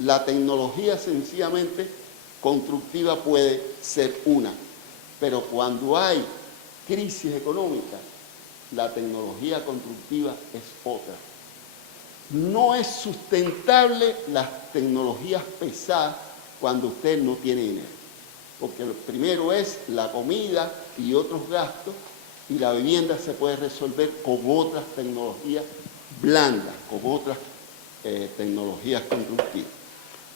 la tecnología sencillamente constructiva puede ser una, pero cuando hay crisis económica, la tecnología constructiva es otra. No es sustentable las tecnologías pesadas cuando usted no tiene dinero, porque lo primero es la comida y otros gastos, y la vivienda se puede resolver con otras tecnologías blandas, con otras tecnologías constructivas.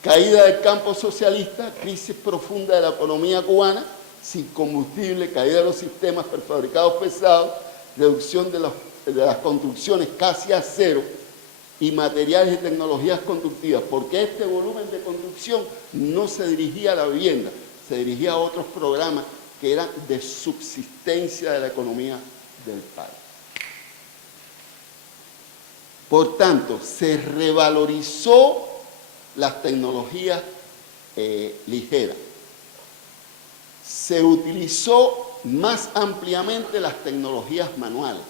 Caída del campo socialista, crisis profunda de la economía cubana, sin combustible, caída de los sistemas prefabricados pesados, reducción de las construcciones casi a cero y materiales y tecnologías constructivas, porque este volumen de construcción no se dirigía a la vivienda, se dirigía a otros programas que eran de subsistencia de la economía del país. Por tanto, se revalorizó las tecnologías ligeras. Se utilizó más ampliamente las tecnologías manuales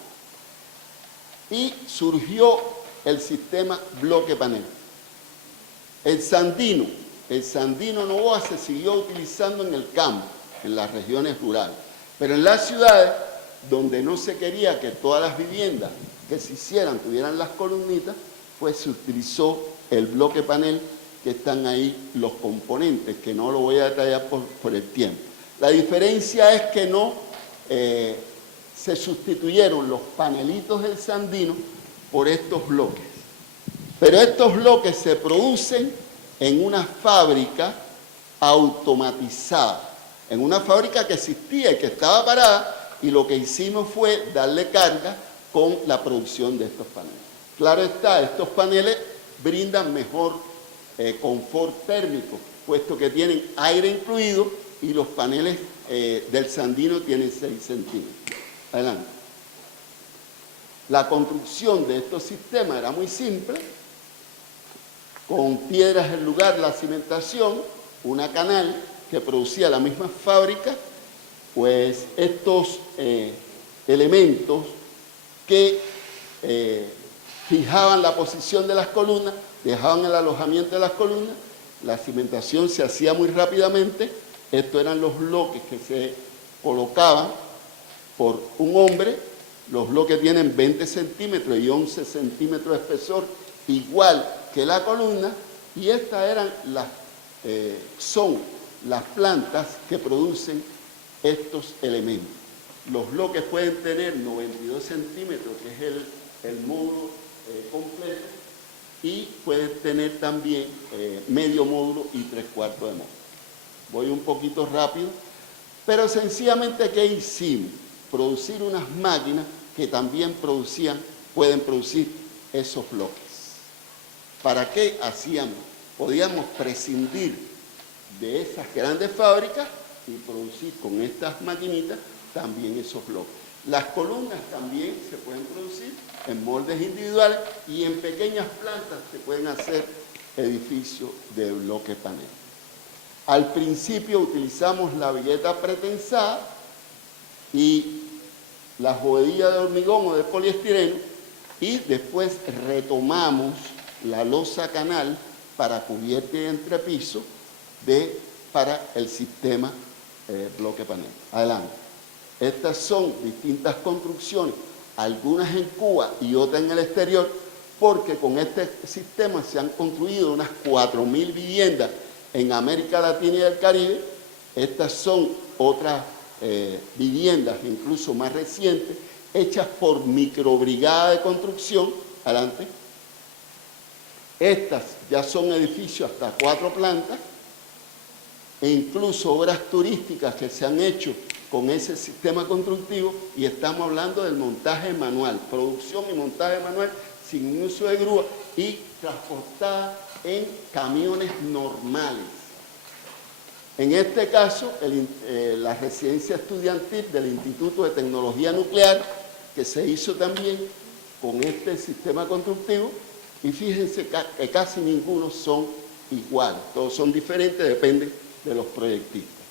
y surgió el sistema bloque panel. El Sandino Novoa se siguió utilizando en el campo, en las regiones rurales, pero en las ciudades, donde no se quería que todas las viviendas que se hicieran tuvieran las columnitas, pues se utilizó el bloque panel, que están ahí los componentes, que no lo voy a detallar por el tiempo. La diferencia es que no se sustituyeron los panelitos del Sandino por estos bloques. Pero estos bloques se producen en una fábrica automatizada, en una fábrica que existía y que estaba parada, y lo que hicimos fue darle carga con la producción de estos paneles. Claro está, estos paneles brindan mejor confort térmico, puesto que tienen aire incluido, y los paneles del Sandino tienen 6 centímetros. Adelante. La construcción de estos sistemas era muy simple, con piedras en lugar la cimentación, una canal que producía la misma fábrica, pues estos elementos que fijaban la posición de las columnas, dejaban el alojamiento de las columnas, la cimentación se hacía muy rápidamente. Estos eran los bloques que se colocaban por un hombre. Los bloques tienen 20 centímetros y 11 centímetros de espesor, igual que la columna, y estas eran son las plantas que producen estos elementos. Los bloques pueden tener 92 centímetros, que es el módulo completo, y pueden tener también medio módulo y 3/4 de módulo. Voy un poquito rápido, pero sencillamente, ¿qué hicimos? Producir unas máquinas que también pueden producir esos bloques. ¿Para qué hacíamos? Podíamos prescindir de esas grandes fábricas y producir con estas maquinitas también esos bloques. Las columnas también se pueden producir en moldes individuales, y en pequeñas plantas se pueden hacer edificios de bloque panel. Al principio utilizamos la vigueta pretensada y las bovedillas de hormigón o de poliestireno, y después retomamos la losa canal para cubierta y entrepiso para el sistema bloque panel. Adelante. Estas son distintas construcciones, algunas en Cuba y otras en el exterior, porque con este sistema se han construido unas 4.000 viviendas en América Latina y el Caribe. Estas son otras viviendas incluso más recientes hechas por microbrigada de construcción, adelante. Estas ya son edificios hasta 4 plantas, e incluso obras turísticas que se han hecho con ese sistema constructivo, y estamos hablando del montaje manual, producción y montaje manual sin uso de grúa y transportada en camiones normales. En este caso, la residencia estudiantil del Instituto de Tecnología Nuclear, que se hizo también con este sistema constructivo, y fíjense que casi ninguno son iguales, todos son diferentes, depende de los proyectistas.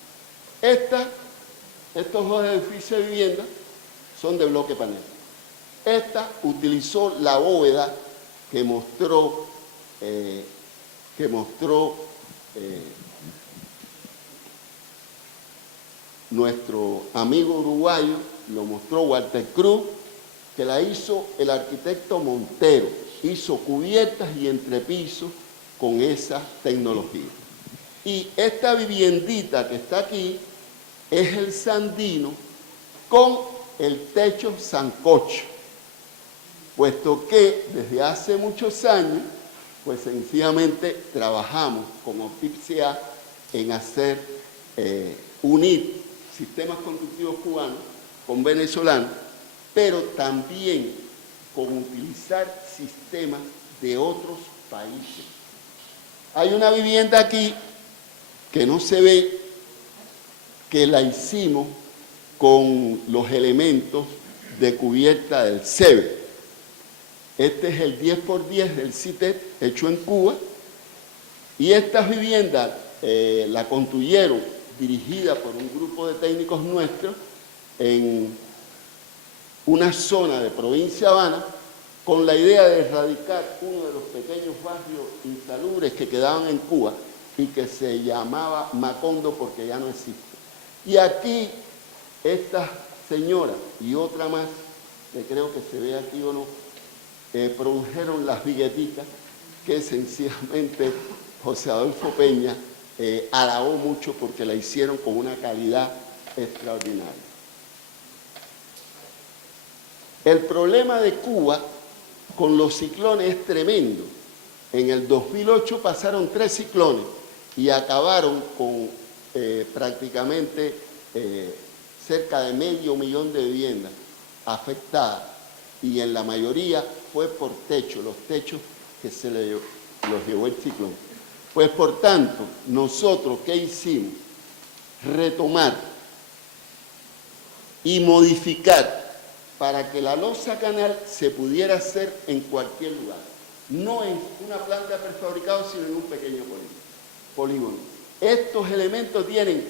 Estos dos edificios de vivienda son de bloque panel. Esta utilizó la bóveda que mostró nuestro amigo uruguayo, lo mostró Walter Cruz, que la hizo el arquitecto Montero, hizo cubiertas y entrepisos con esa tecnología. Y esta viviendita que está aquí es el Sandino con el techo sancocho, puesto que desde hace muchos años, pues sencillamente trabajamos como OPIPCA en hacer, unir sistemas constructivos cubanos con venezolanos, pero también con utilizar sistemas de otros países. Hay una vivienda aquí que no se ve, que la hicimos con los elementos de cubierta del CEBE. Este es el 10x10 del CITET, hecho en Cuba, y estas viviendas la construyeron, dirigida por un grupo de técnicos nuestros, en una zona de provincia Habana, con la idea de erradicar uno de los pequeños barrios insalubres que quedaban en Cuba y que se llamaba Macondo, porque ya no existe. Y aquí esta señora y otra más, que creo que se ve aquí o no, produjeron las vigueticas que sencillamente José Adolfo Peña alabó mucho porque la hicieron con una calidad extraordinaria. El problema de Cuba con los ciclones es tremendo. En el 2008 pasaron 3 ciclones y acabaron con prácticamente cerca de 500.000 de viviendas afectadas, y en la mayoría fue por techo, los techos que se los llevó el ciclón. Pues por tanto, nosotros, ¿qué hicimos? Retomar y modificar para que la losa canal se pudiera hacer en cualquier lugar, no en una planta de prefabricado, sino en un pequeño polígono. Estos elementos tienen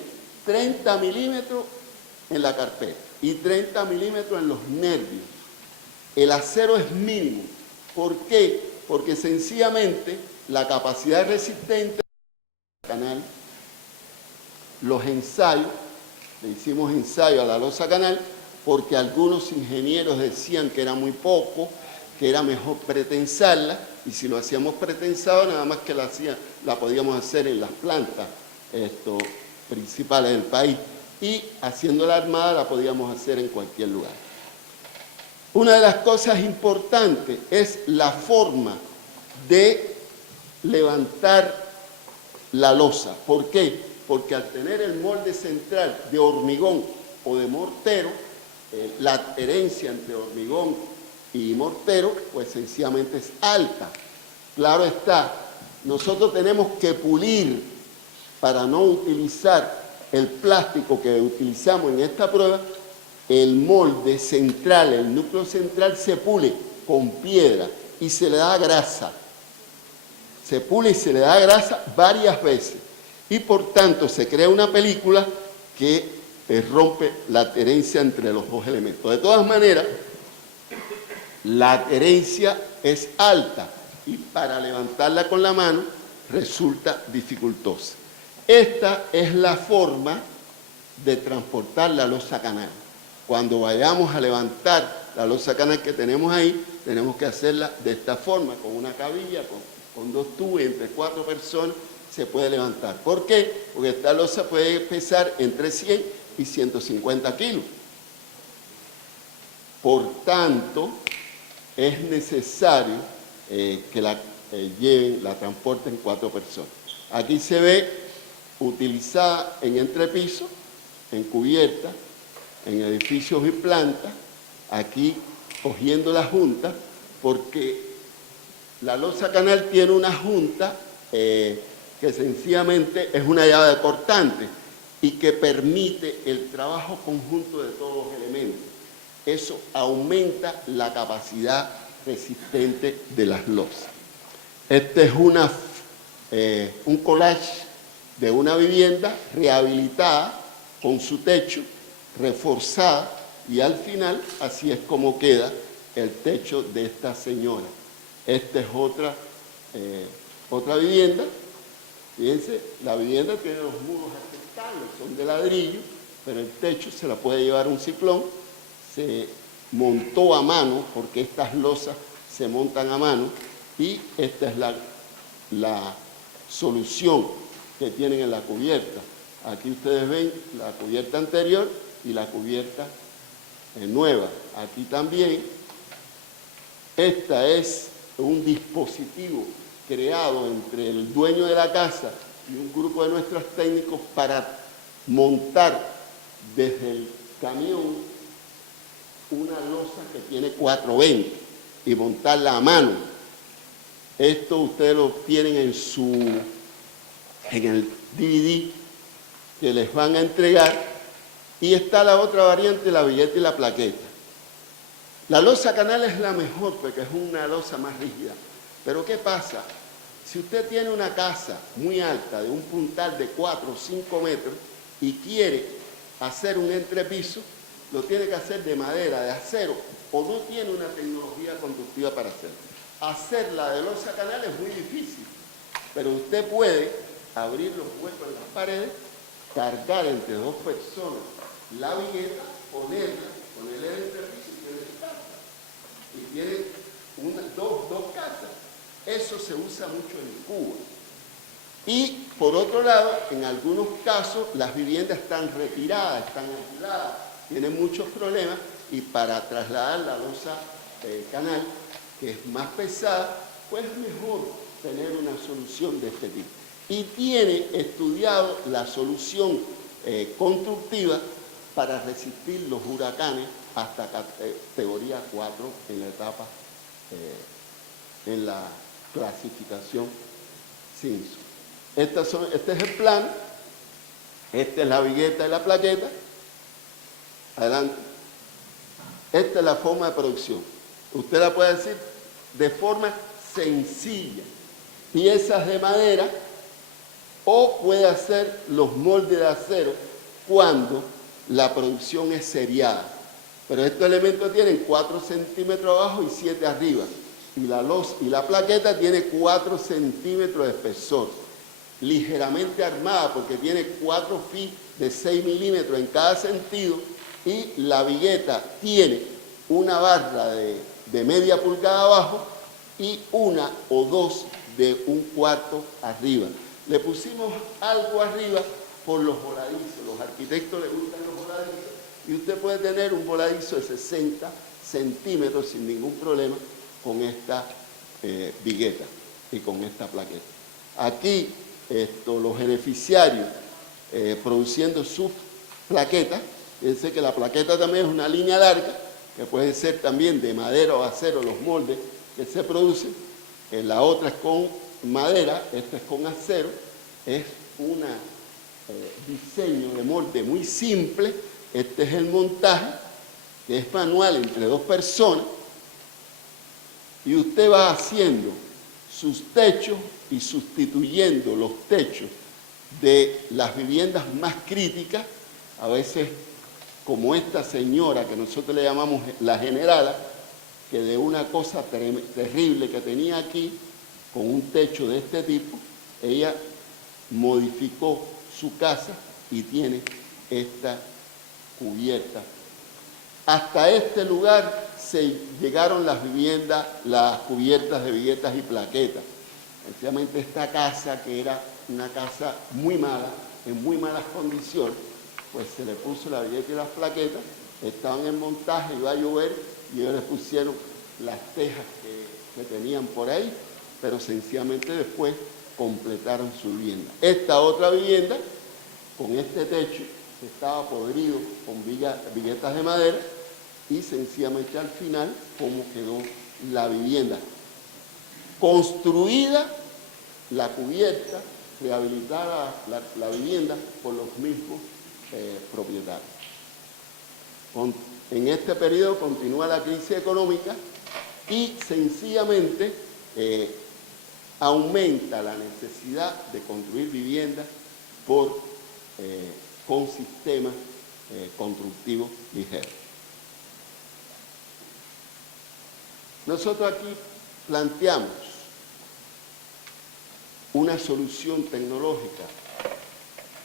30 milímetros en la carpeta y 30 milímetros en los nervios. El acero es mínimo. ¿Por qué? Porque sencillamente la capacidad resistente del canal, los ensayos, le hicimos ensayo a la losa canal, porque algunos ingenieros decían que era muy poco, que era mejor pretensarla, y si lo hacíamos pretensado, nada más que la podíamos hacer en las plantas principales del país, y haciendo la armada la podíamos hacer en cualquier lugar. Una de las cosas importantes es la forma de levantar la losa. ¿Por qué? Porque al tener el molde central de hormigón o de mortero, la adherencia entre hormigón y mortero, pues sencillamente es alta. Claro está, nosotros tenemos que pulir para no utilizar el plástico que utilizamos en esta prueba. El molde central, el núcleo central se pule con piedra y se le da grasa. Se pule y se le da grasa varias veces. Y por tanto se crea una película que rompe la adherencia entre los dos elementos. De todas maneras, la adherencia es alta y para levantarla con la mano resulta dificultosa. Esta es la forma de transportar la losa canal. Cuando vayamos a levantar la losa canal que tenemos ahí, tenemos que hacerla de esta forma, con una cabilla, con 2 tubos, entre 4 personas se puede levantar. ¿Por qué? Porque esta losa puede pesar entre 100 y 150 kilos. Por tanto, es necesario que la lleven, la transporten 4 personas. Aquí se ve utilizada en entrepiso, en cubierta, en edificios y plantas, aquí cogiendo la junta, porque la losa canal tiene una junta que sencillamente es una llave cortante y que permite el trabajo conjunto de todos los elementos. Eso aumenta la capacidad resistente de las losas. Este es un collage de una vivienda rehabilitada con su techo, reforzada, y al final así es como queda el techo de esta señora. Esta es otra vivienda. Fíjense, la vivienda tiene los muros aceptables, son de ladrillo, pero el techo se la puede llevar un ciclón. Se montó a mano, porque estas losas se montan a mano, y esta es la solución que tienen en la cubierta. Aquí ustedes ven la cubierta anterior y la cubierta nueva. Aquí también, esta es un dispositivo creado entre el dueño de la casa y un grupo de nuestros técnicos para montar desde el camión una losa que tiene 420 y montarla a mano. Esto ustedes lo tienen en el DVD que les van a entregar. Y está la otra variante, la villeta y la plaqueta. La losa canal es la mejor porque es una losa más rígida. Pero ¿qué pasa? Si usted tiene una casa muy alta, de un puntal de 4 o 5 metros, y quiere hacer un entrepiso, lo tiene que hacer de madera, de acero, o no tiene una tecnología conductiva para hacerlo. Hacerla de losa canal es muy difícil, pero usted puede abrir los huecos en las paredes, cargar entre 2 personas la vigueta, ponerle el entrepiso y tiene su casa. Y tiene dos casas. Eso se usa mucho en Cuba. Y por otro lado, en algunos casos las viviendas están retiradas, están alquiladas, tienen muchos problemas, y para trasladar la losa canal, que es más pesada, pues es mejor tener una solución de este tipo. Y tiene estudiado la solución constructiva para resistir los huracanes hasta categoría 4 en la etapa, en la clasificación Simpson. Este es el plan, esta es la vigueta y la plaqueta. Adelante. Esta es la forma de producción. Usted la puede decir de forma sencilla. Piezas de madera, o puede hacer los moldes de acero cuando la producción es seriada. Pero estos elementos tienen 4 centímetros abajo y 7 arriba. Y la plaqueta tiene 4 centímetros de espesor. Ligeramente armada porque tiene 4 fis de 6 milímetros en cada sentido. Y la vigueta tiene una barra de media pulgada abajo y 1 o 2 de 1/4 arriba. Le pusimos algo arriba por los voladizos. Los arquitectos les gustan los voladizos, y usted puede tener un voladizo de 60 centímetros sin ningún problema con esta vigueta y con esta plaqueta. Aquí los beneficiarios produciendo sus plaquetas. Fíjense que la plaqueta también es una línea larga, que puede ser también de madera o acero, los moldes que se producen. La otra es con madera, esta es con acero. Es un diseño de molde muy simple. Este es el montaje, que es manual entre 2 personas. Y usted va haciendo sus techos y sustituyendo los techos de las viviendas más críticas, a veces como esta señora que nosotros le llamamos la generala, que de una cosa terrible que tenía aquí, con un techo de este tipo, ella modificó su casa y tiene esta cubierta. Hasta este lugar se llegaron las viviendas, las cubiertas de viguetas y plaquetas. Sencillamente esta casa, que era una casa muy mala, en muy malas condiciones, pues se le puso la vigueta y las plaquetas. Estaban en montaje, iba a llover y ellos les pusieron las tejas que tenían por ahí, pero sencillamente después completaron su vivienda. Esta otra vivienda, con este techo, estaba podrido con viguetas de madera, y sencillamente al final, cómo quedó la vivienda. Construida la cubierta, rehabilitada la vivienda por los mismos propietarios. En este periodo continúa la crisis económica y sencillamente aumenta la necesidad de construir viviendas con sistemas constructivos ligeros. Nosotros aquí planteamos una solución tecnológica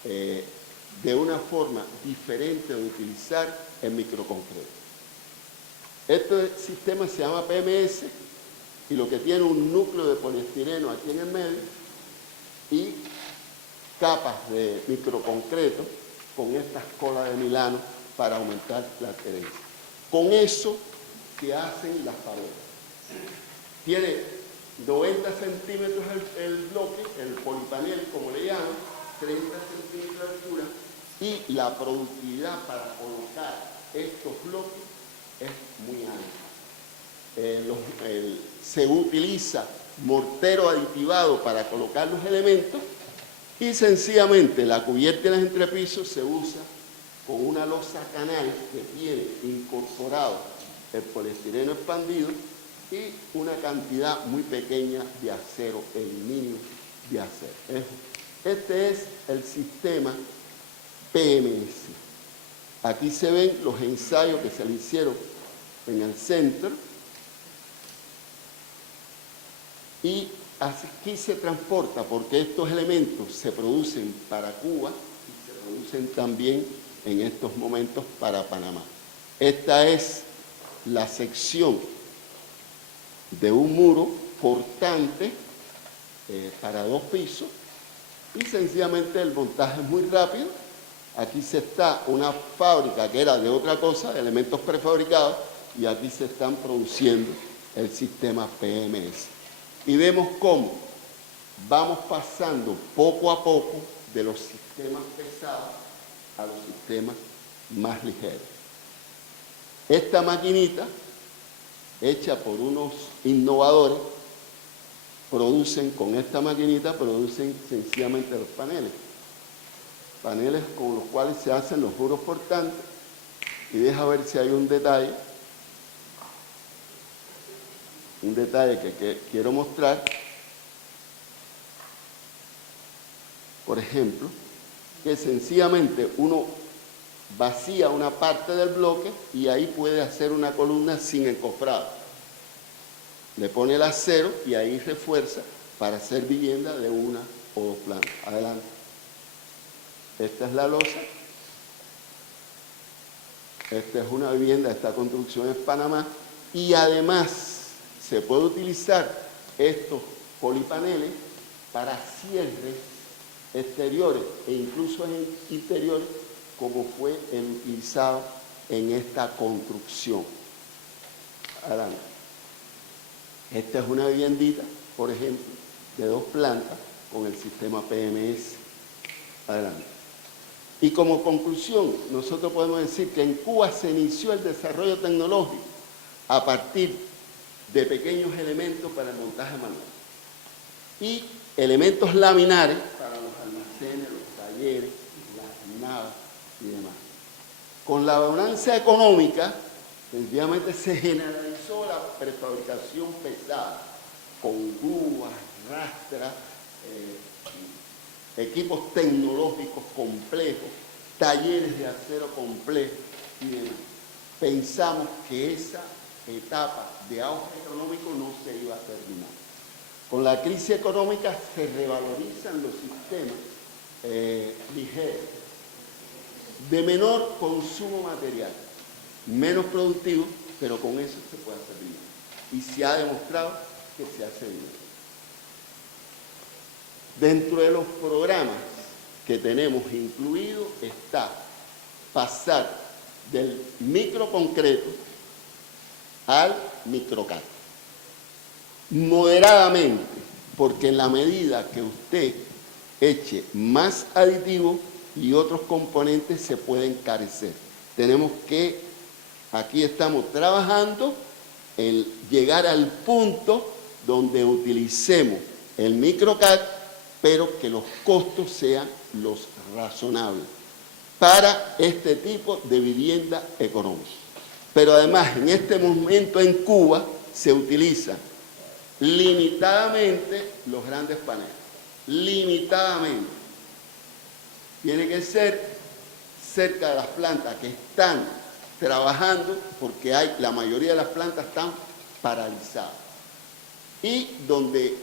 de una forma diferente de utilizar el microconcreto. Este sistema se llama PMS y lo que tiene un núcleo de poliestireno aquí en el medio y capas de microconcreto con estas colas de Milano para aumentar la adherencia. Con eso se hacen las paredes. Tiene 90 centímetros el bloque, el polipanel como le llaman, 30 centímetros de altura, y la productividad para colocar estos bloques es muy alta. Se utiliza mortero aditivado para colocar los elementos y sencillamente la cubierta y los entrepisos se usa con una losa canal que tiene incorporado el poliestireno expandido y una cantidad muy pequeña de acero, el mínimo de acero. Este es el sistema PMS. Aquí se ven los ensayos que se le hicieron en el centro y aquí se transporta porque estos elementos se producen para Cuba y se producen también en estos momentos para Panamá. Esta es la sección de un muro portante para 2 pisos y sencillamente el montaje es muy rápido. Aquí se está una fábrica que era de otra cosa, de elementos prefabricados, y aquí se están produciendo el sistema PMS. Y vemos cómo vamos pasando poco a poco de los sistemas pesados a los sistemas más ligeros. Esta maquinita, hecha por unos innovadores, con esta maquinita producen sencillamente los paneles. Paneles con los cuales se hacen los muros portantes. Y deja ver si hay un detalle que quiero mostrar. Por ejemplo, que sencillamente uno vacía una parte del bloque y ahí puede hacer una columna sin encofrado. Le pone el acero y ahí refuerza para hacer vivienda de 1 o 2 plantas. Adelante. Esta es la losa. Esta es una vivienda, esta construcción es Panamá. Y además se puede utilizar estos polipaneles para cierres exteriores e incluso en interiores, como fue el utilizado en esta construcción. Adelante. Esta es una viviendita, por ejemplo, de 2 plantas con el sistema PMS. Adelante. Y como conclusión, nosotros podemos decir que en Cuba se inició el desarrollo tecnológico a partir de pequeños elementos para el montaje manual y elementos laminares para los almacenes, los talleres, las navas y demás. Con la bonanza económica, sencillamente se generalizó la prefabricación pesada, con grúas, rastras, equipos tecnológicos complejos, talleres de acero complejos y demás. Pensamos que esa etapa de auge económico no se iba a terminar. Con la crisis económica se revalorizan los sistemas ligeros, de menor consumo material, menos productivos, pero con eso se puede hacer bien. Y se ha demostrado que se hace bien. Dentro de los programas que tenemos incluidos está pasar del microconcreto al microcap. Moderadamente, porque en la medida que usted eche más aditivo y otros componentes se pueden encarecer. Tenemos que, aquí estamos trabajando en llegar al punto donde utilicemos el microcap, pero que los costos sean los razonables para este tipo de vivienda económica. Pero además, en este momento en Cuba se utilizan limitadamente los grandes paneles. Limitadamente. Tiene que ser cerca de las plantas que están trabajando, porque la mayoría de las plantas están paralizadas. Y donde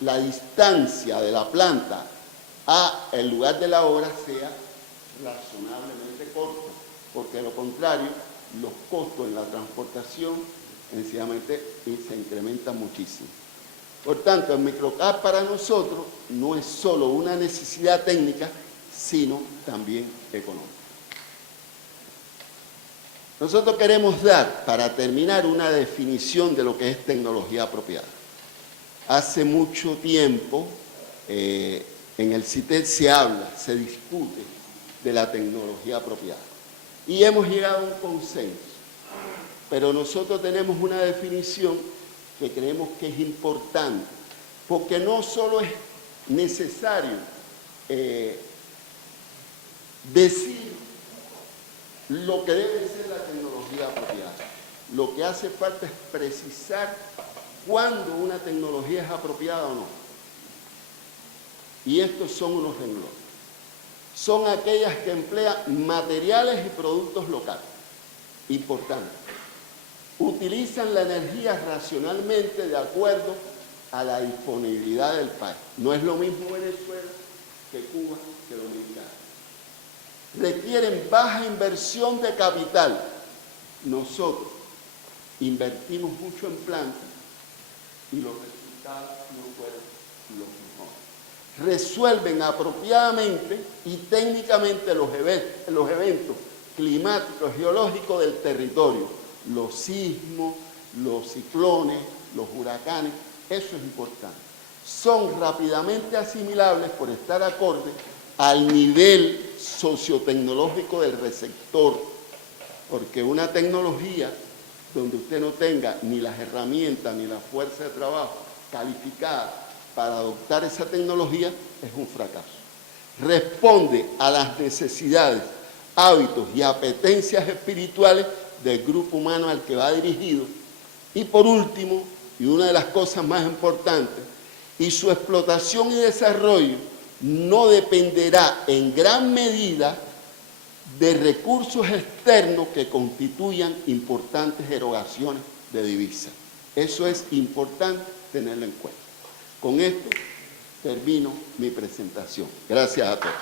la distancia de la planta al lugar de la obra sea razonablemente corta, porque de lo contrario, los costos en la transportación sencillamente se incrementan muchísimo. Por tanto, el microcap para nosotros no es solo una necesidad técnica, sino también económica. Nosotros queremos dar, para terminar, una definición de lo que es tecnología apropiada. Hace mucho tiempo, en el CITED se habla, se discute de la tecnología apropiada. Y hemos llegado a un consenso. Pero nosotros tenemos una definición que creemos que es importante, porque no solo es necesario decir lo que debe ser la tecnología apropiada. Lo que hace falta es precisar cuándo una tecnología es apropiada o no. Y estos son unos renglones. Son aquellas que emplean materiales y productos locales. Importante. Utilizan la energía racionalmente de acuerdo a la disponibilidad del país. No es lo mismo Venezuela que Cuba que Dominicana. Requieren baja inversión de capital. Nosotros invertimos mucho en plantas y los resultados no fueron los mejores. Resuelven apropiadamente y técnicamente los eventos climáticos, geológicos del territorio, los sismos, los ciclones, los huracanes, eso es importante. Son rápidamente asimilables por estar acorde al nivel sociotecnológico del receptor, porque una tecnología donde usted no tenga ni las herramientas ni la fuerza de trabajo calificada para adoptar esa tecnología es un fracaso. Responde a las necesidades, hábitos y apetencias espirituales del grupo humano al que va dirigido. Y por último, y una de las cosas más importantes, y su explotación y desarrollo no dependerá en gran medida de recursos externos que constituyan importantes erogaciones de divisas. Eso es importante tenerlo en cuenta. Con esto termino mi presentación. Gracias a todos.